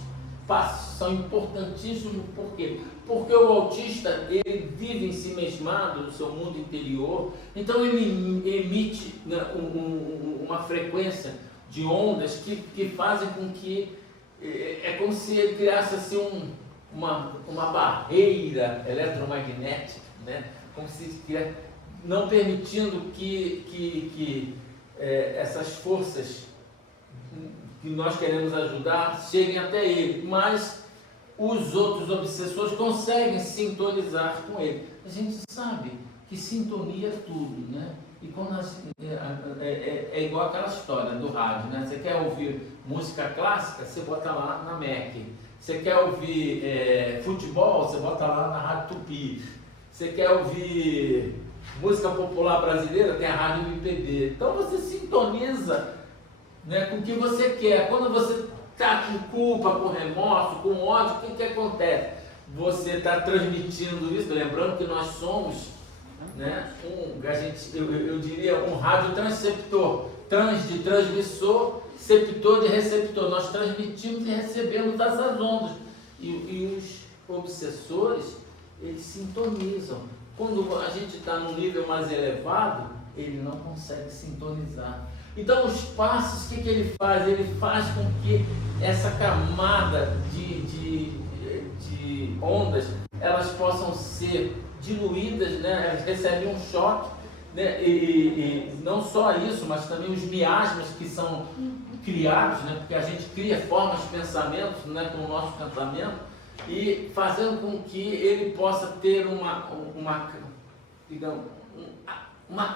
são importantíssimos, por quê? Porque o autista, ele vive em si mesmado, no seu mundo interior, então ele emite, né, uma frequência de ondas que fazem com que, é como se ele criasse assim uma barreira eletromagnética, né? Como se não permitindo que essas forças que nós queremos ajudar cheguem até ele, mas os outros obsessores conseguem sintonizar com ele. A gente sabe que sintonia é tudo, né? E quando é igual aquela história do rádio, né? Você quer ouvir música clássica, você bota lá na MEC. Você quer ouvir futebol, você bota lá na Rádio Tupi. Você quer ouvir música popular brasileira, tem a Rádio MPB. Então você sintoniza, né, com o que você quer. Quando você está com culpa, com remorso, com ódio, o que acontece? Você está transmitindo isso, lembrando que nós somos, né, eu diria um radiotransceptor, de transmissor, receptor de receptor. Nós transmitimos e recebemos essas ondas. E os obsessores, eles sintonizam. Quando a gente está num nível mais elevado, ele não consegue sintonizar. Então, os passos, o que ele faz? Ele faz com que essa camada de ondas, elas possam ser diluídas, né? Elas recebem um choque, né? E não só isso, mas também os miasmas que são criados, né? Porque a gente cria formas de pensamento, né? Com o nosso pensamento, e fazendo com que ele possa ter uma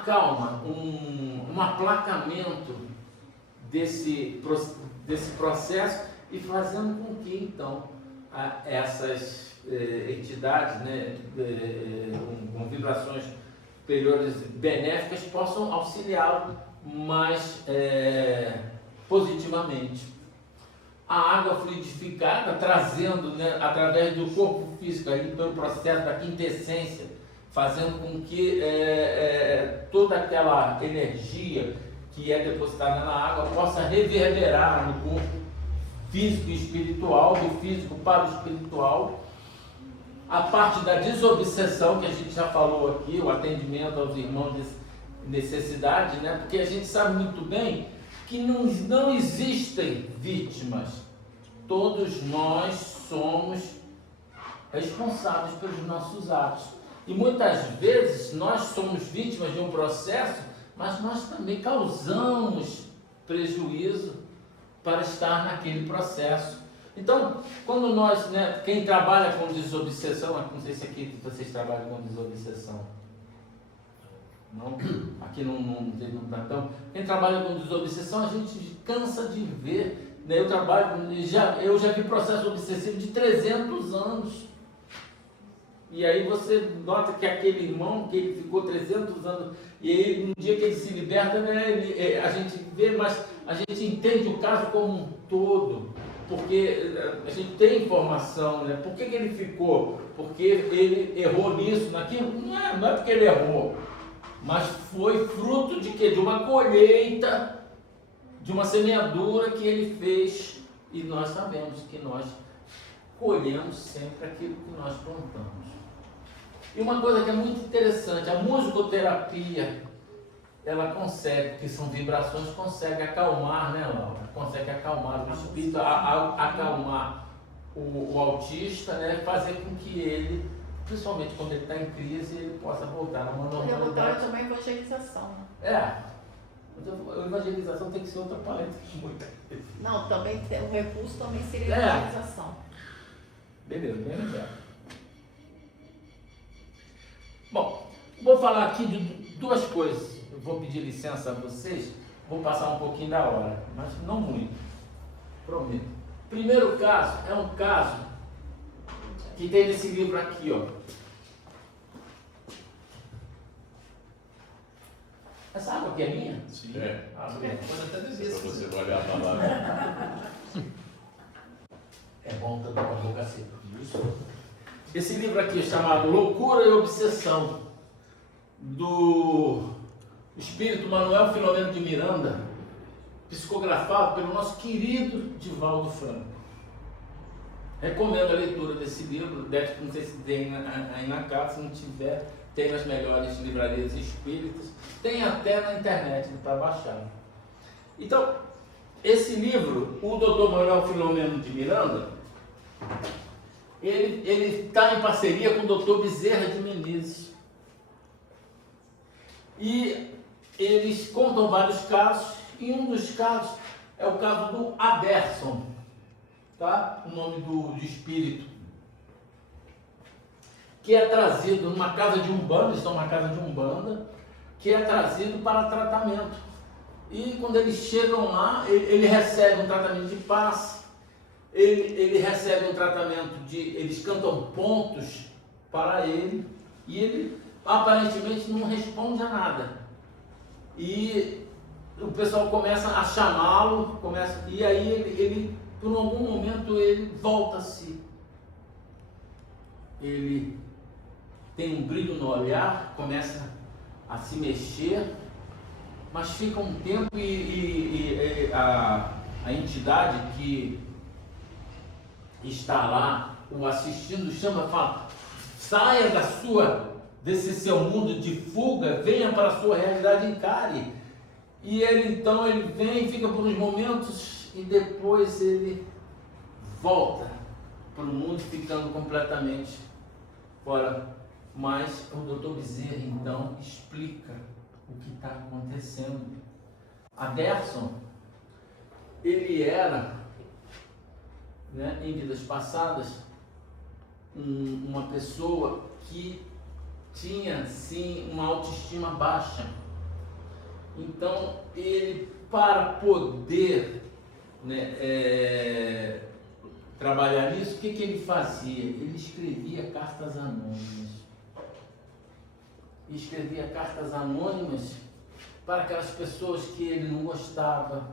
calma, um aplacamento desse processo, e fazendo com que então essas entidades, né, com vibrações superiores benéficas possam auxiliá-lo mais positivamente. A água fluidificada, trazendo, né, através do corpo físico, aí, pelo processo da quintessência, fazendo com que toda aquela energia que é depositada na água possa reverberar no corpo físico e espiritual, do físico para o espiritual. A parte da desobsessão, que a gente já falou aqui, o atendimento aos irmãos de necessidade, né? Porque a gente sabe muito bem que não existem vítimas. Todos nós somos responsáveis pelos nossos atos. E muitas vezes nós somos vítimas de um processo, mas nós também causamos prejuízo para estar naquele processo. Então, quando nós, né, quem trabalha com desobsessão, não sei se aqui vocês trabalham com desobsessão. Não? Aqui não está tão. Quem trabalha com desobsessão, a gente cansa de ver, né? Eu já vi processo obsessivo de 300 anos. E aí você nota que aquele irmão, que ele ficou 300 anos, e aí no dia que ele se liberta, né, a gente vê, mas a gente entende o caso como um todo. porque a gente tem informação, né? Por que ele ficou? Porque ele errou nisso, naquilo? Não é porque ele errou, mas foi fruto de quê? De uma colheita, de uma semeadura que ele fez, e nós sabemos que nós colhemos sempre aquilo que nós plantamos. E uma coisa que é muito interessante, a musicoterapia, ela consegue, que são vibrações, consegue acalmar, né, Laura? Consegue acalmar o espírito, acalmar o autista, né? Fazer com que ele, principalmente quando ele está em crise, ele possa voltar a uma Laboratório normalidade. também é evangelização. Mas a evangelização tem que ser outra paleta. Não, também tem, o recurso também seria É. evangelização. Beleza, bem lembrado. Bom, vou falar aqui de duas coisas. Eu vou pedir licença a vocês, vou passar um pouquinho da hora, mas não muito, prometo. Primeiro caso é um caso que tem nesse livro aqui, ó. Essa água aqui é minha? Sim. É, Pode até beber para se você quiser. olhar a palavra. É bom também com a boca seca. Esse livro aqui é chamado Loucura e Obsessão, do Espírito Manuel Filomeno de Miranda, psicografado pelo nosso querido Divaldo Franco. Recomendo a leitura desse livro, não sei se tem aí na casa, se não tiver, tem nas melhores livrarias espíritas, tem até na internet para baixar. Então, esse livro, o Dr. Manuel Filomeno de Miranda, ele está em parceria com o Dr. Bezerra de Menezes. E eles contam vários casos, e um dos casos é o caso do Aderson, tá? O nome do espírito, que é trazido numa casa de Umbanda, eles estão numa casa de Umbanda, que é trazido para tratamento. E quando eles chegam lá, ele recebe um tratamento de passe, ele recebe um tratamento eles cantam pontos para ele, e ele aparentemente não responde a nada. E o pessoal começa a chamá-lo, e aí ele, por algum momento, ele volta-se. Ele tem um brilho no olhar, começa a se mexer, mas fica um tempo e a entidade que está lá o assistindo chama e fala: saia desse seu mundo de fuga, venha para a sua realidade, encare. E ele então ele vem, fica por uns momentos e depois ele volta para o mundo, ficando completamente fora. Mas o Dr. Bezerra então explica o que está acontecendo. Aderson, ele era, né, em vidas passadas, uma pessoa que tinha sim uma autoestima baixa. Então ele, para poder, né, trabalhar nisso, o que ele fazia? Ele escrevia cartas anônimas. Escrevia cartas anônimas para aquelas pessoas que ele não gostava.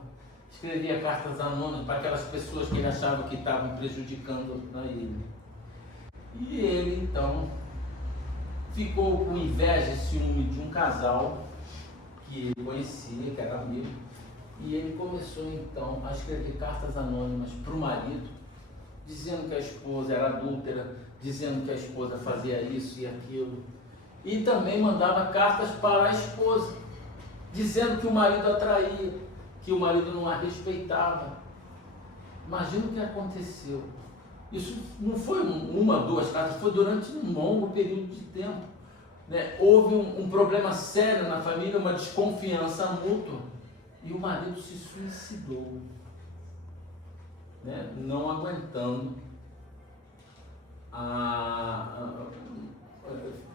Escrevia cartas anônimas para aquelas pessoas que ele achava que estavam prejudicando a ele. E ele então ficou com inveja e ciúme de um casal que ele conhecia, que era amigo, e ele começou então a escrever cartas anônimas para o marido, dizendo que a esposa era adúltera, dizendo que a esposa fazia isso e aquilo, e também mandava cartas para a esposa, dizendo que o marido a traía, que o marido não a respeitava. Imagina o que aconteceu. Isso não foi uma, duas cartas, foi durante um longo período de tempo, né? Houve um problema sério na família, uma desconfiança mútua, e o marido se suicidou, né? Não aguentando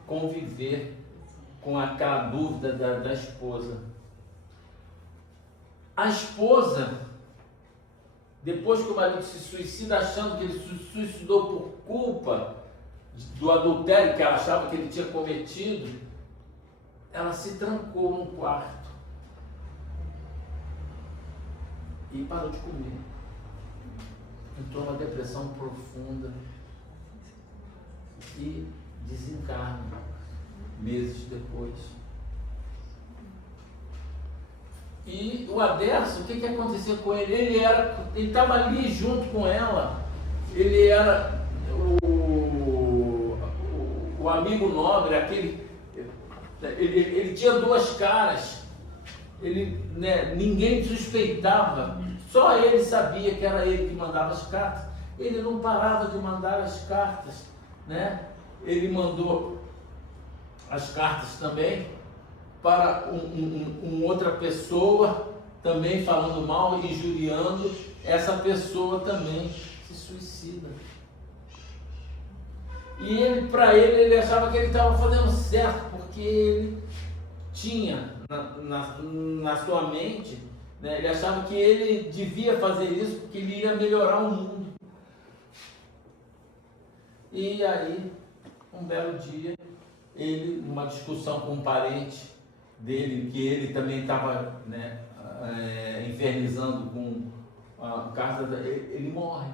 conviver com aquela dúvida da esposa. A esposa, depois que o marido se suicida, achando que ele se suicidou por culpa do adultério que ela achava que ele tinha cometido, ela se trancou num quarto e parou de comer. entrou numa depressão profunda e desencarna meses depois. E o Aderson, o que aconteceu com ele? Ele estava ali junto com ela, ele era o amigo nobre, ele tinha duas caras, ninguém suspeitava, só ele sabia que era ele que mandava as cartas. Ele não parava de mandar as cartas, né? Ele mandou as cartas também para outra pessoa, também falando mal e injuriando. Essa pessoa também se suicida. E para ele achava que ele estava fazendo certo, porque ele tinha na sua mente, né, ele achava que ele devia fazer isso porque ele ia melhorar o mundo. E aí, um belo dia, ele, numa discussão com um parente dele, que ele também estava, né, infernizando com a casa, ele morre.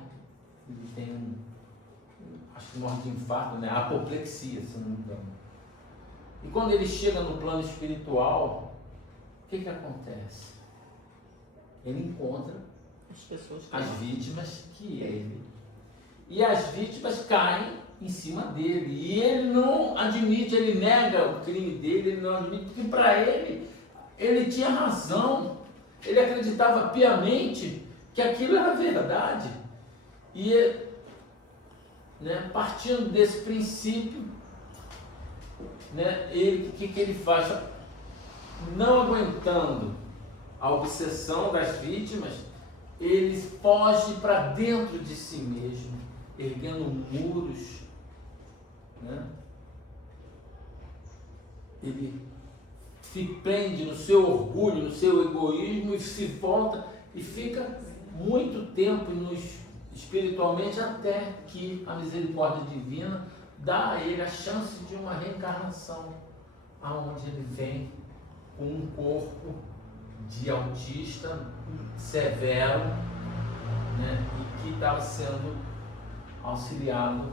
Ele tem acho que morre de infarto, né? Apoplexia, se não me engano. E quando ele chega no plano espiritual, o que acontece? Ele encontra as vítimas que ele. E as vítimas caem em cima dele. E ele não admite, ele nega o crime dele, ele não admite, porque para ele tinha razão. Ele acreditava piamente que aquilo era verdade. E né, partindo desse princípio, né, o que ele faz? Não aguentando a obsessão das vítimas, ele foge para dentro de si mesmo, erguendo muros, né? Ele se prende no seu orgulho, no seu egoísmo, e se volta e fica muito tempo espiritualmente, até que a misericórdia divina dá a ele a chance de uma reencarnação, aonde ele vem com um corpo de autista severo, né, e que estava sendo auxiliado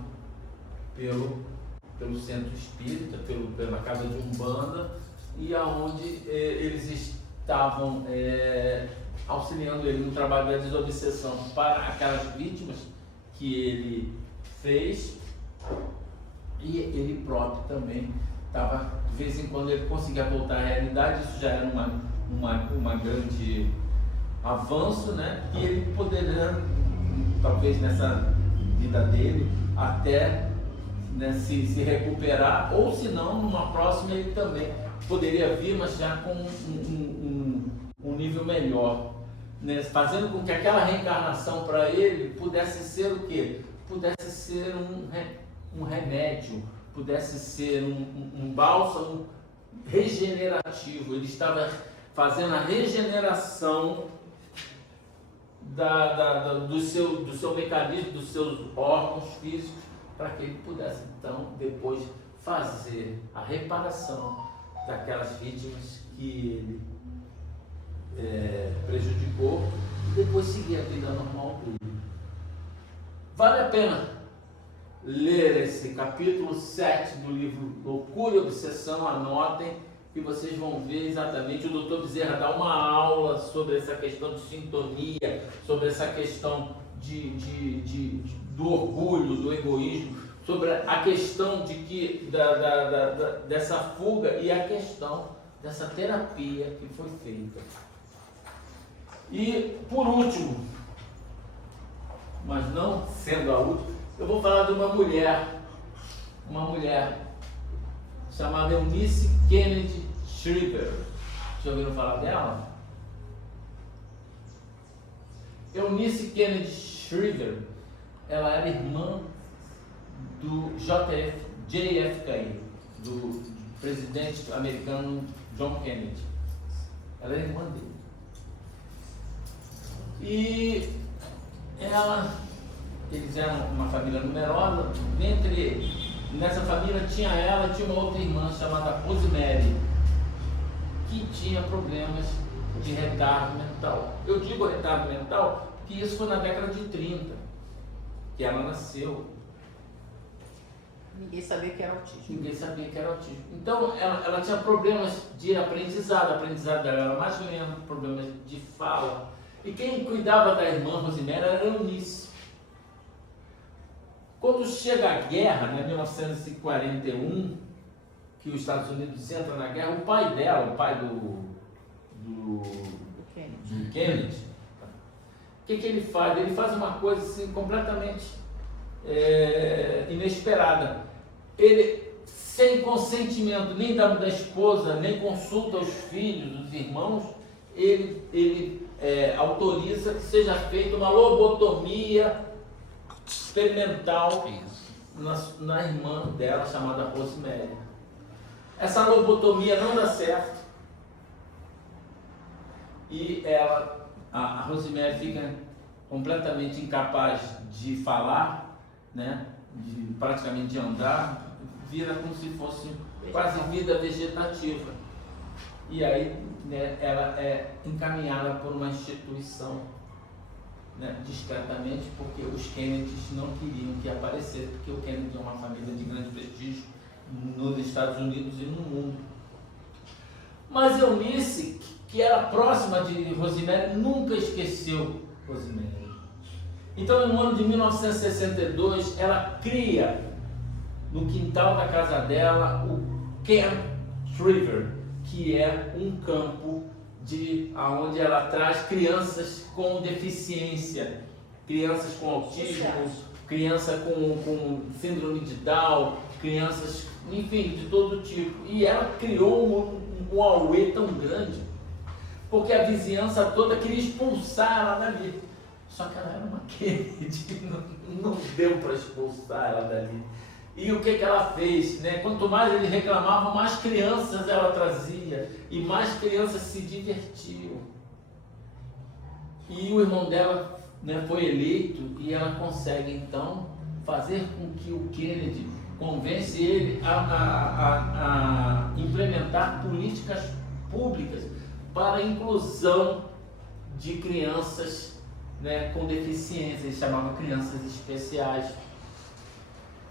pelo centro espírita, pela casa de Umbanda, e aonde eles estavam auxiliando ele no trabalho da desobsessão para aquelas vítimas que ele fez, e ele próprio também estava, de vez em quando ele conseguia voltar à realidade. Isso já era uma grande avanço, né? E ele poderia, talvez nessa vida dele, até, né, se recuperar, ou se não, numa próxima ele também poderia vir, mas já com um nível melhor, né? Fazendo com que aquela reencarnação para ele pudesse ser o quê? Pudesse ser um remédio, pudesse ser um bálsamo regenerativo. Ele estava fazendo a regeneração do seu mecanismo, dos seus órgãos físicos, para que ele pudesse então depois fazer a reparação daquelas vítimas que ele prejudicou, e depois seguir a vida normal dele. Vale a pena ler esse capítulo 7 do livro Loucura e Obsessão. Anotem, que vocês vão ver exatamente. O Dr. Bezerra dá uma aula sobre essa questão de sintonia, sobre essa questão do orgulho, do egoísmo, sobre a questão de que dessa fuga e a questão dessa terapia que foi feita. E por último, mas não sendo a última, eu vou falar de uma mulher chamada Eunice Kennedy Shriver. Já ouviram falar dela? Eunice Kennedy Shriver, ela era irmã do JFK, do presidente americano John Kennedy. Ela era irmã dele. E eles eram uma família numerosa. Nessa família tinha uma outra irmã chamada Rosemary, que tinha problemas de retardo mental. Eu digo retardo mental porque isso foi na década de 30. que ela nasceu. Ninguém sabia que era autismo. Ninguém sabia que era autismo. Então, ela tinha problemas de aprendizado. O aprendizado dela era mais lento, problemas de fala. E quem cuidava da irmã Rosemary era a Eunice. Quando chega a guerra, né, em 1941, que os Estados Unidos entram na guerra, o pai dela, o pai do Kennedy, o que ele faz? Ele faz uma coisa assim, completamente inesperada. Ele, sem consentimento nem da esposa, nem consulta os filhos, os irmãos, ele autoriza que seja feita uma lobotomia experimental na irmã dela, chamada Rosemary. Essa lobotomia não dá certo e a Rosemary fica completamente incapaz de falar, né, praticamente de andar, vira como se fosse quase vida vegetativa. E aí, né, ela é encaminhada por uma instituição, né, discretamente, porque os Kennedys não queriam que aparecesse, porque o Kennedy é uma família de grande prestígio nos Estados Unidos e no mundo. Mas Eunice, que era próxima de Rosemary, nunca esqueceu Rosemary. Então, no ano de 1962, ela cria no quintal da casa dela o Camp River, que é um campo onde ela traz crianças com deficiência, crianças com autismo, criança com síndrome de Down, crianças, enfim, de todo tipo. E ela criou um auê tão grande, porque a vizinhança toda queria expulsar ela dali. Só que ela era uma Kennedy, não deu para expulsar ela dali. E o que ela fez? Né? Quanto mais eles reclamavam, mais crianças ela trazia e mais crianças se divertiam. E o irmão dela, né, foi eleito e ela consegue então fazer com que o Kennedy convence ele a implementar políticas públicas para a inclusão de crianças, né, com deficiência. Eles chamavam crianças especiais.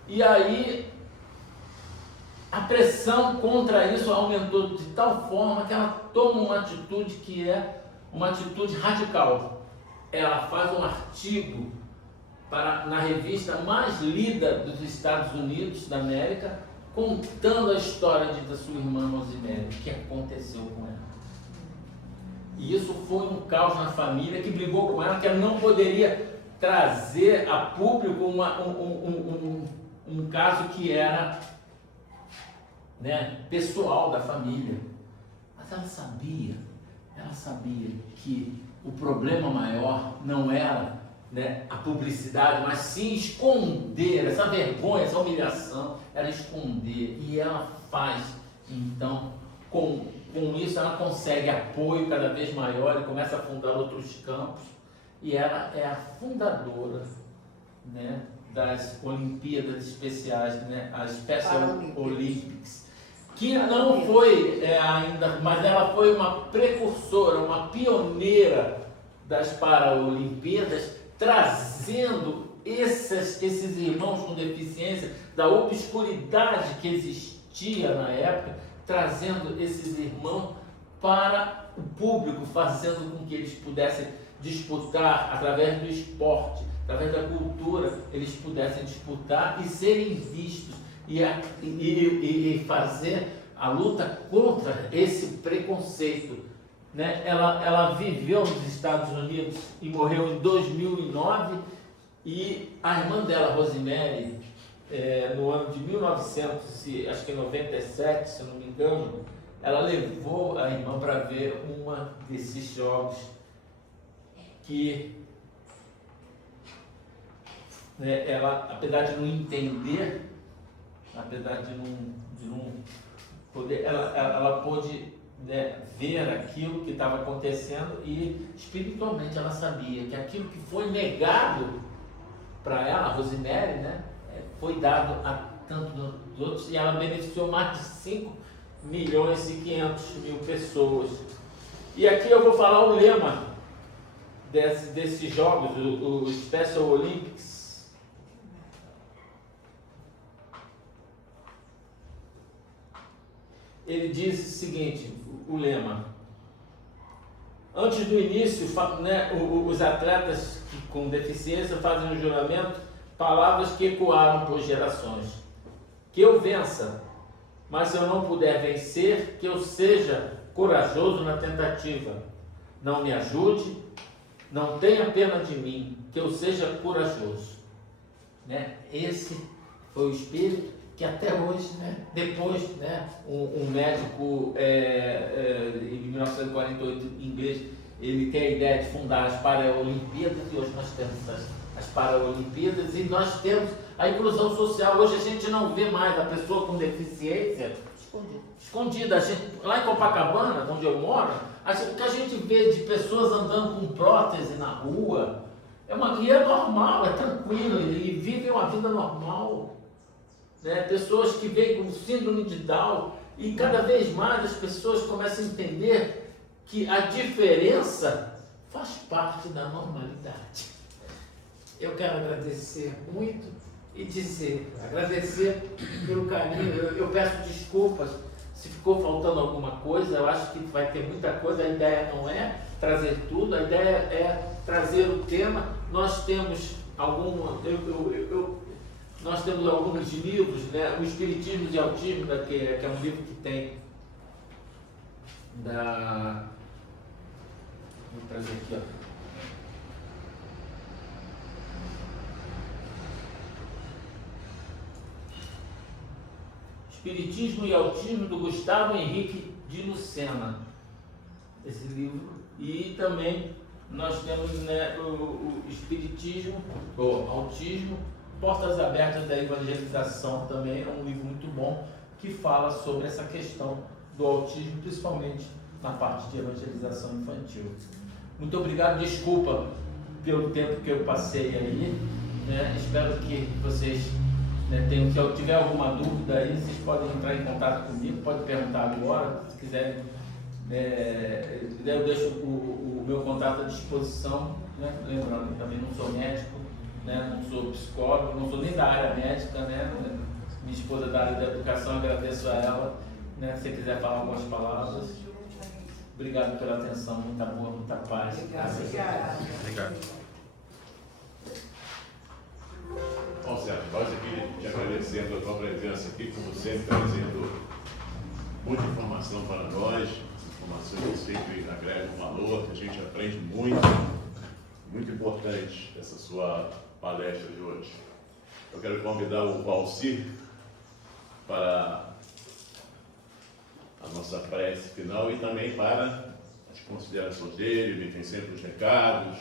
E aí a pressão contra isso aumentou de tal forma que ela toma uma atitude que é uma atitude radical. Ela faz um artigo na revista mais lida dos Estados Unidos da América, contando a história da sua irmã Rosemary, o que aconteceu com ela. E isso foi um caos na família, que brigou com ela, que ela não poderia trazer a público um caso que era, né, pessoal da família. Mas ela sabia que o problema maior não era, né, a publicidade, mas sim esconder essa vergonha, essa humilhação, era esconder. E ela faz, então, com isso ela consegue apoio cada vez maior e começa a fundar outros campos. E ela é a fundadora, né, das Olimpíadas Especiais, né, a Special Olympics, que não foi ainda, mas ela foi uma precursora, uma pioneira das Paralimpíadas, trazendo esses irmãos com deficiência da obscuridade que existia na época, trazendo esses irmãos para o público, fazendo com que eles pudessem disputar através do esporte, através da cultura, eles pudessem disputar e serem vistos e fazer a luta contra esse preconceito, né? Ela viveu nos Estados Unidos e morreu em 2009, e a irmã dela, Rosemary, no ano de 1997, se eu não me engano, ela levou a irmã para ver uma desses jogos que, né, ela, apesar de não entender, apesar de não poder, ela pôde, né, ver aquilo que estava acontecendo, e espiritualmente ela sabia que aquilo que foi negado para ela, a Rosemary, né, foi dado a tantos outros, e ela beneficiou mais de 5.500.000 pessoas. E aqui eu vou falar o lema desses jogos, o Special Olympics, ele diz o seguinte, o lema: antes do início, né, os atletas com deficiência fazem um juramento, palavras que ecoaram por gerações. Que eu vença, mas se eu não puder vencer, que eu seja corajoso na tentativa. Não me ajude, não tenha pena de mim, que eu seja corajoso. Né? Esse foi o espírito que até hoje, né, depois, né, um médico em 1948 inglês, ele tem a ideia de fundar as Paralimpíadas, e hoje nós temos as Paralimpíadas, e nós temos a inclusão social. Hoje a gente não vê mais a pessoa com deficiência escondida. A gente, lá em Copacabana, onde eu moro, o que a gente vê de pessoas andando com prótese na rua, e é normal, é tranquilo, e vivem uma vida normal. Né? Pessoas que vêm com síndrome de Down, e cada vez mais as pessoas começam a entender que a diferença faz parte da normalidade. Eu quero agradecer muito e agradecer pelo carinho. Eu peço desculpas se ficou faltando alguma coisa. Eu acho que vai ter muita coisa. A ideia não é trazer tudo, a ideia é trazer o tema. Nós temos nós temos alguns livros, né? O Espiritismo de Autismo, que é um livro que tem vou trazer aqui, ó. Espiritismo e Autismo, do Gustavo Henrique de Lucena, esse livro. E também nós temos, né, o Espiritismo, o Autismo, Portas Abertas da Evangelização, também é um livro muito bom que fala sobre essa questão do autismo, principalmente na parte de evangelização infantil. Muito obrigado, desculpa pelo tempo que eu passei aí, né? Espero que vocês, né, se eu tiver alguma dúvida aí, vocês podem entrar em contato comigo, podem perguntar agora, se quiserem, eu deixo o meu contato à disposição, né? Lembrando que também não sou médico, né? Não sou psicólogo, não sou nem da área médica, né? Minha esposa é da área da educação, agradeço a ela, né? Se você quiser falar algumas palavras. Obrigado pela atenção, muita boa, muita paz. Obrigado. Bom, Sérgio, nós aqui te agradecendo a tua presença aqui, como sempre, trazendo muita informação para nós, informações que sempre agregam valor, que a gente aprende muito. Muito importante essa sua palestra de hoje. Eu quero convidar o Valcir para a nossa prece final e também para as considerações dele. Ele tem sempre os recados.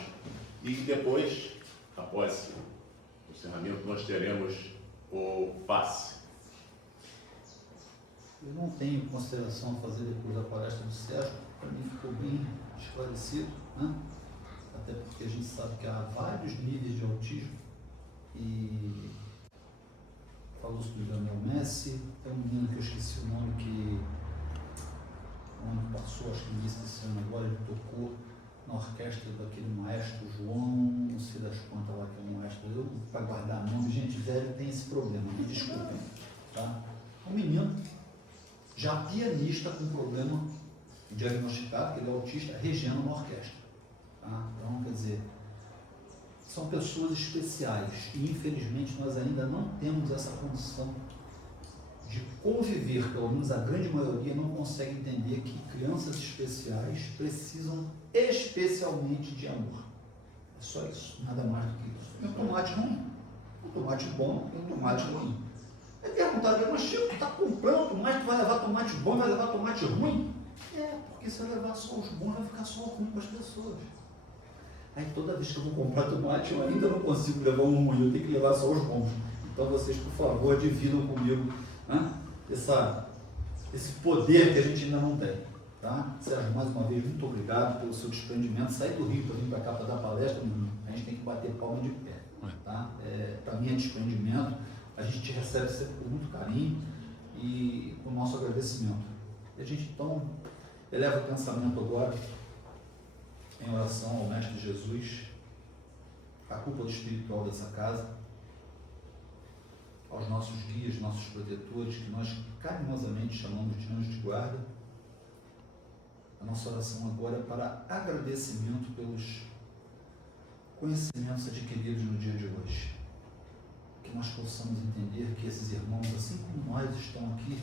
E depois, após o encerramento, nós teremos o passe. Eu não tenho consideração a fazer depois da palestra do Sérgio. Para mim ficou bem esclarecido, né? Até porque a gente sabe que há vários níveis de autismo, e falou sobre o Daniel Messi, tem um menino que eu esqueci o nome, que o ano passou, acho que no início desse ano agora, ele tocou na orquestra daquele maestro João, não sei das quantas lá, que é um maestro, eu para guardar nome, gente velho tem esse problema, me desculpem, tá? Um menino, já pianista com problema diagnosticado, que ele é autista, regendo uma orquestra. Tá? Então, quer dizer, são pessoas especiais e infelizmente nós ainda não temos essa condição de conviver, pelo menos a grande maioria não consegue entender que crianças especiais precisam especialmente de amor. É só isso, nada mais do que isso. E um tomate ruim, um tomate bom e um tomate ruim. Aí perguntaram, mas Chico, tu está comprando tomate, tu vai levar tomate bom, vai levar tomate ruim? É, porque se eu levar só os bons, vai ficar só ruim para as pessoas. Aí toda vez que eu vou comprar tomate, eu ainda não consigo levar um ruim, eu tenho que levar só os bons. Então vocês, por favor, dividam comigo, né, esse poder que a gente ainda não tem. Tá? Sérgio, mais uma vez, muito obrigado pelo seu desprendimento. Sair do Rio para vir para cá para dar palestra, a gente tem que bater palma de pé. Tá? Para mim é desprendimento, a gente te recebe sempre com muito carinho e com o nosso agradecimento. E a gente então eleva o pensamento agora em oração ao Mestre Jesus, a cúpula espiritual dessa casa, aos nossos guias, nossos protetores, que nós carinhosamente chamamos de anjos de guarda. A nossa oração agora é para agradecimento pelos conhecimentos adquiridos no dia de hoje. Que nós possamos entender que esses irmãos, assim como nós, estão aqui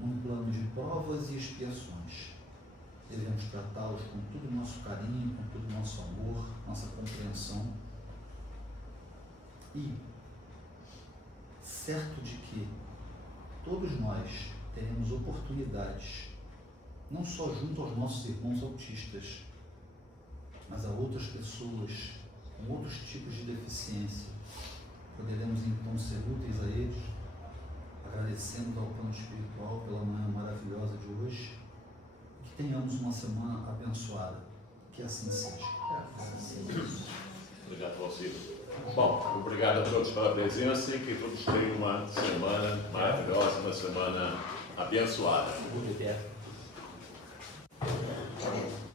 num plano de provas e expiações. Devemos tratá-los com todo o nosso carinho, com todo o nosso amor, nossa compreensão. E certo de que todos nós teremos oportunidades, não só junto aos nossos irmãos autistas, mas a outras pessoas com outros tipos de deficiência. Poderemos então ser úteis a eles, agradecendo ao plano espiritual pela manhã maravilhosa de hoje. Que tenhamos uma semana abençoada. Que assim seja. Obrigado, Valcir. Bom, obrigado a todos pela presença e que todos tenham uma semana maravilhosa, uma semana abençoada. Muito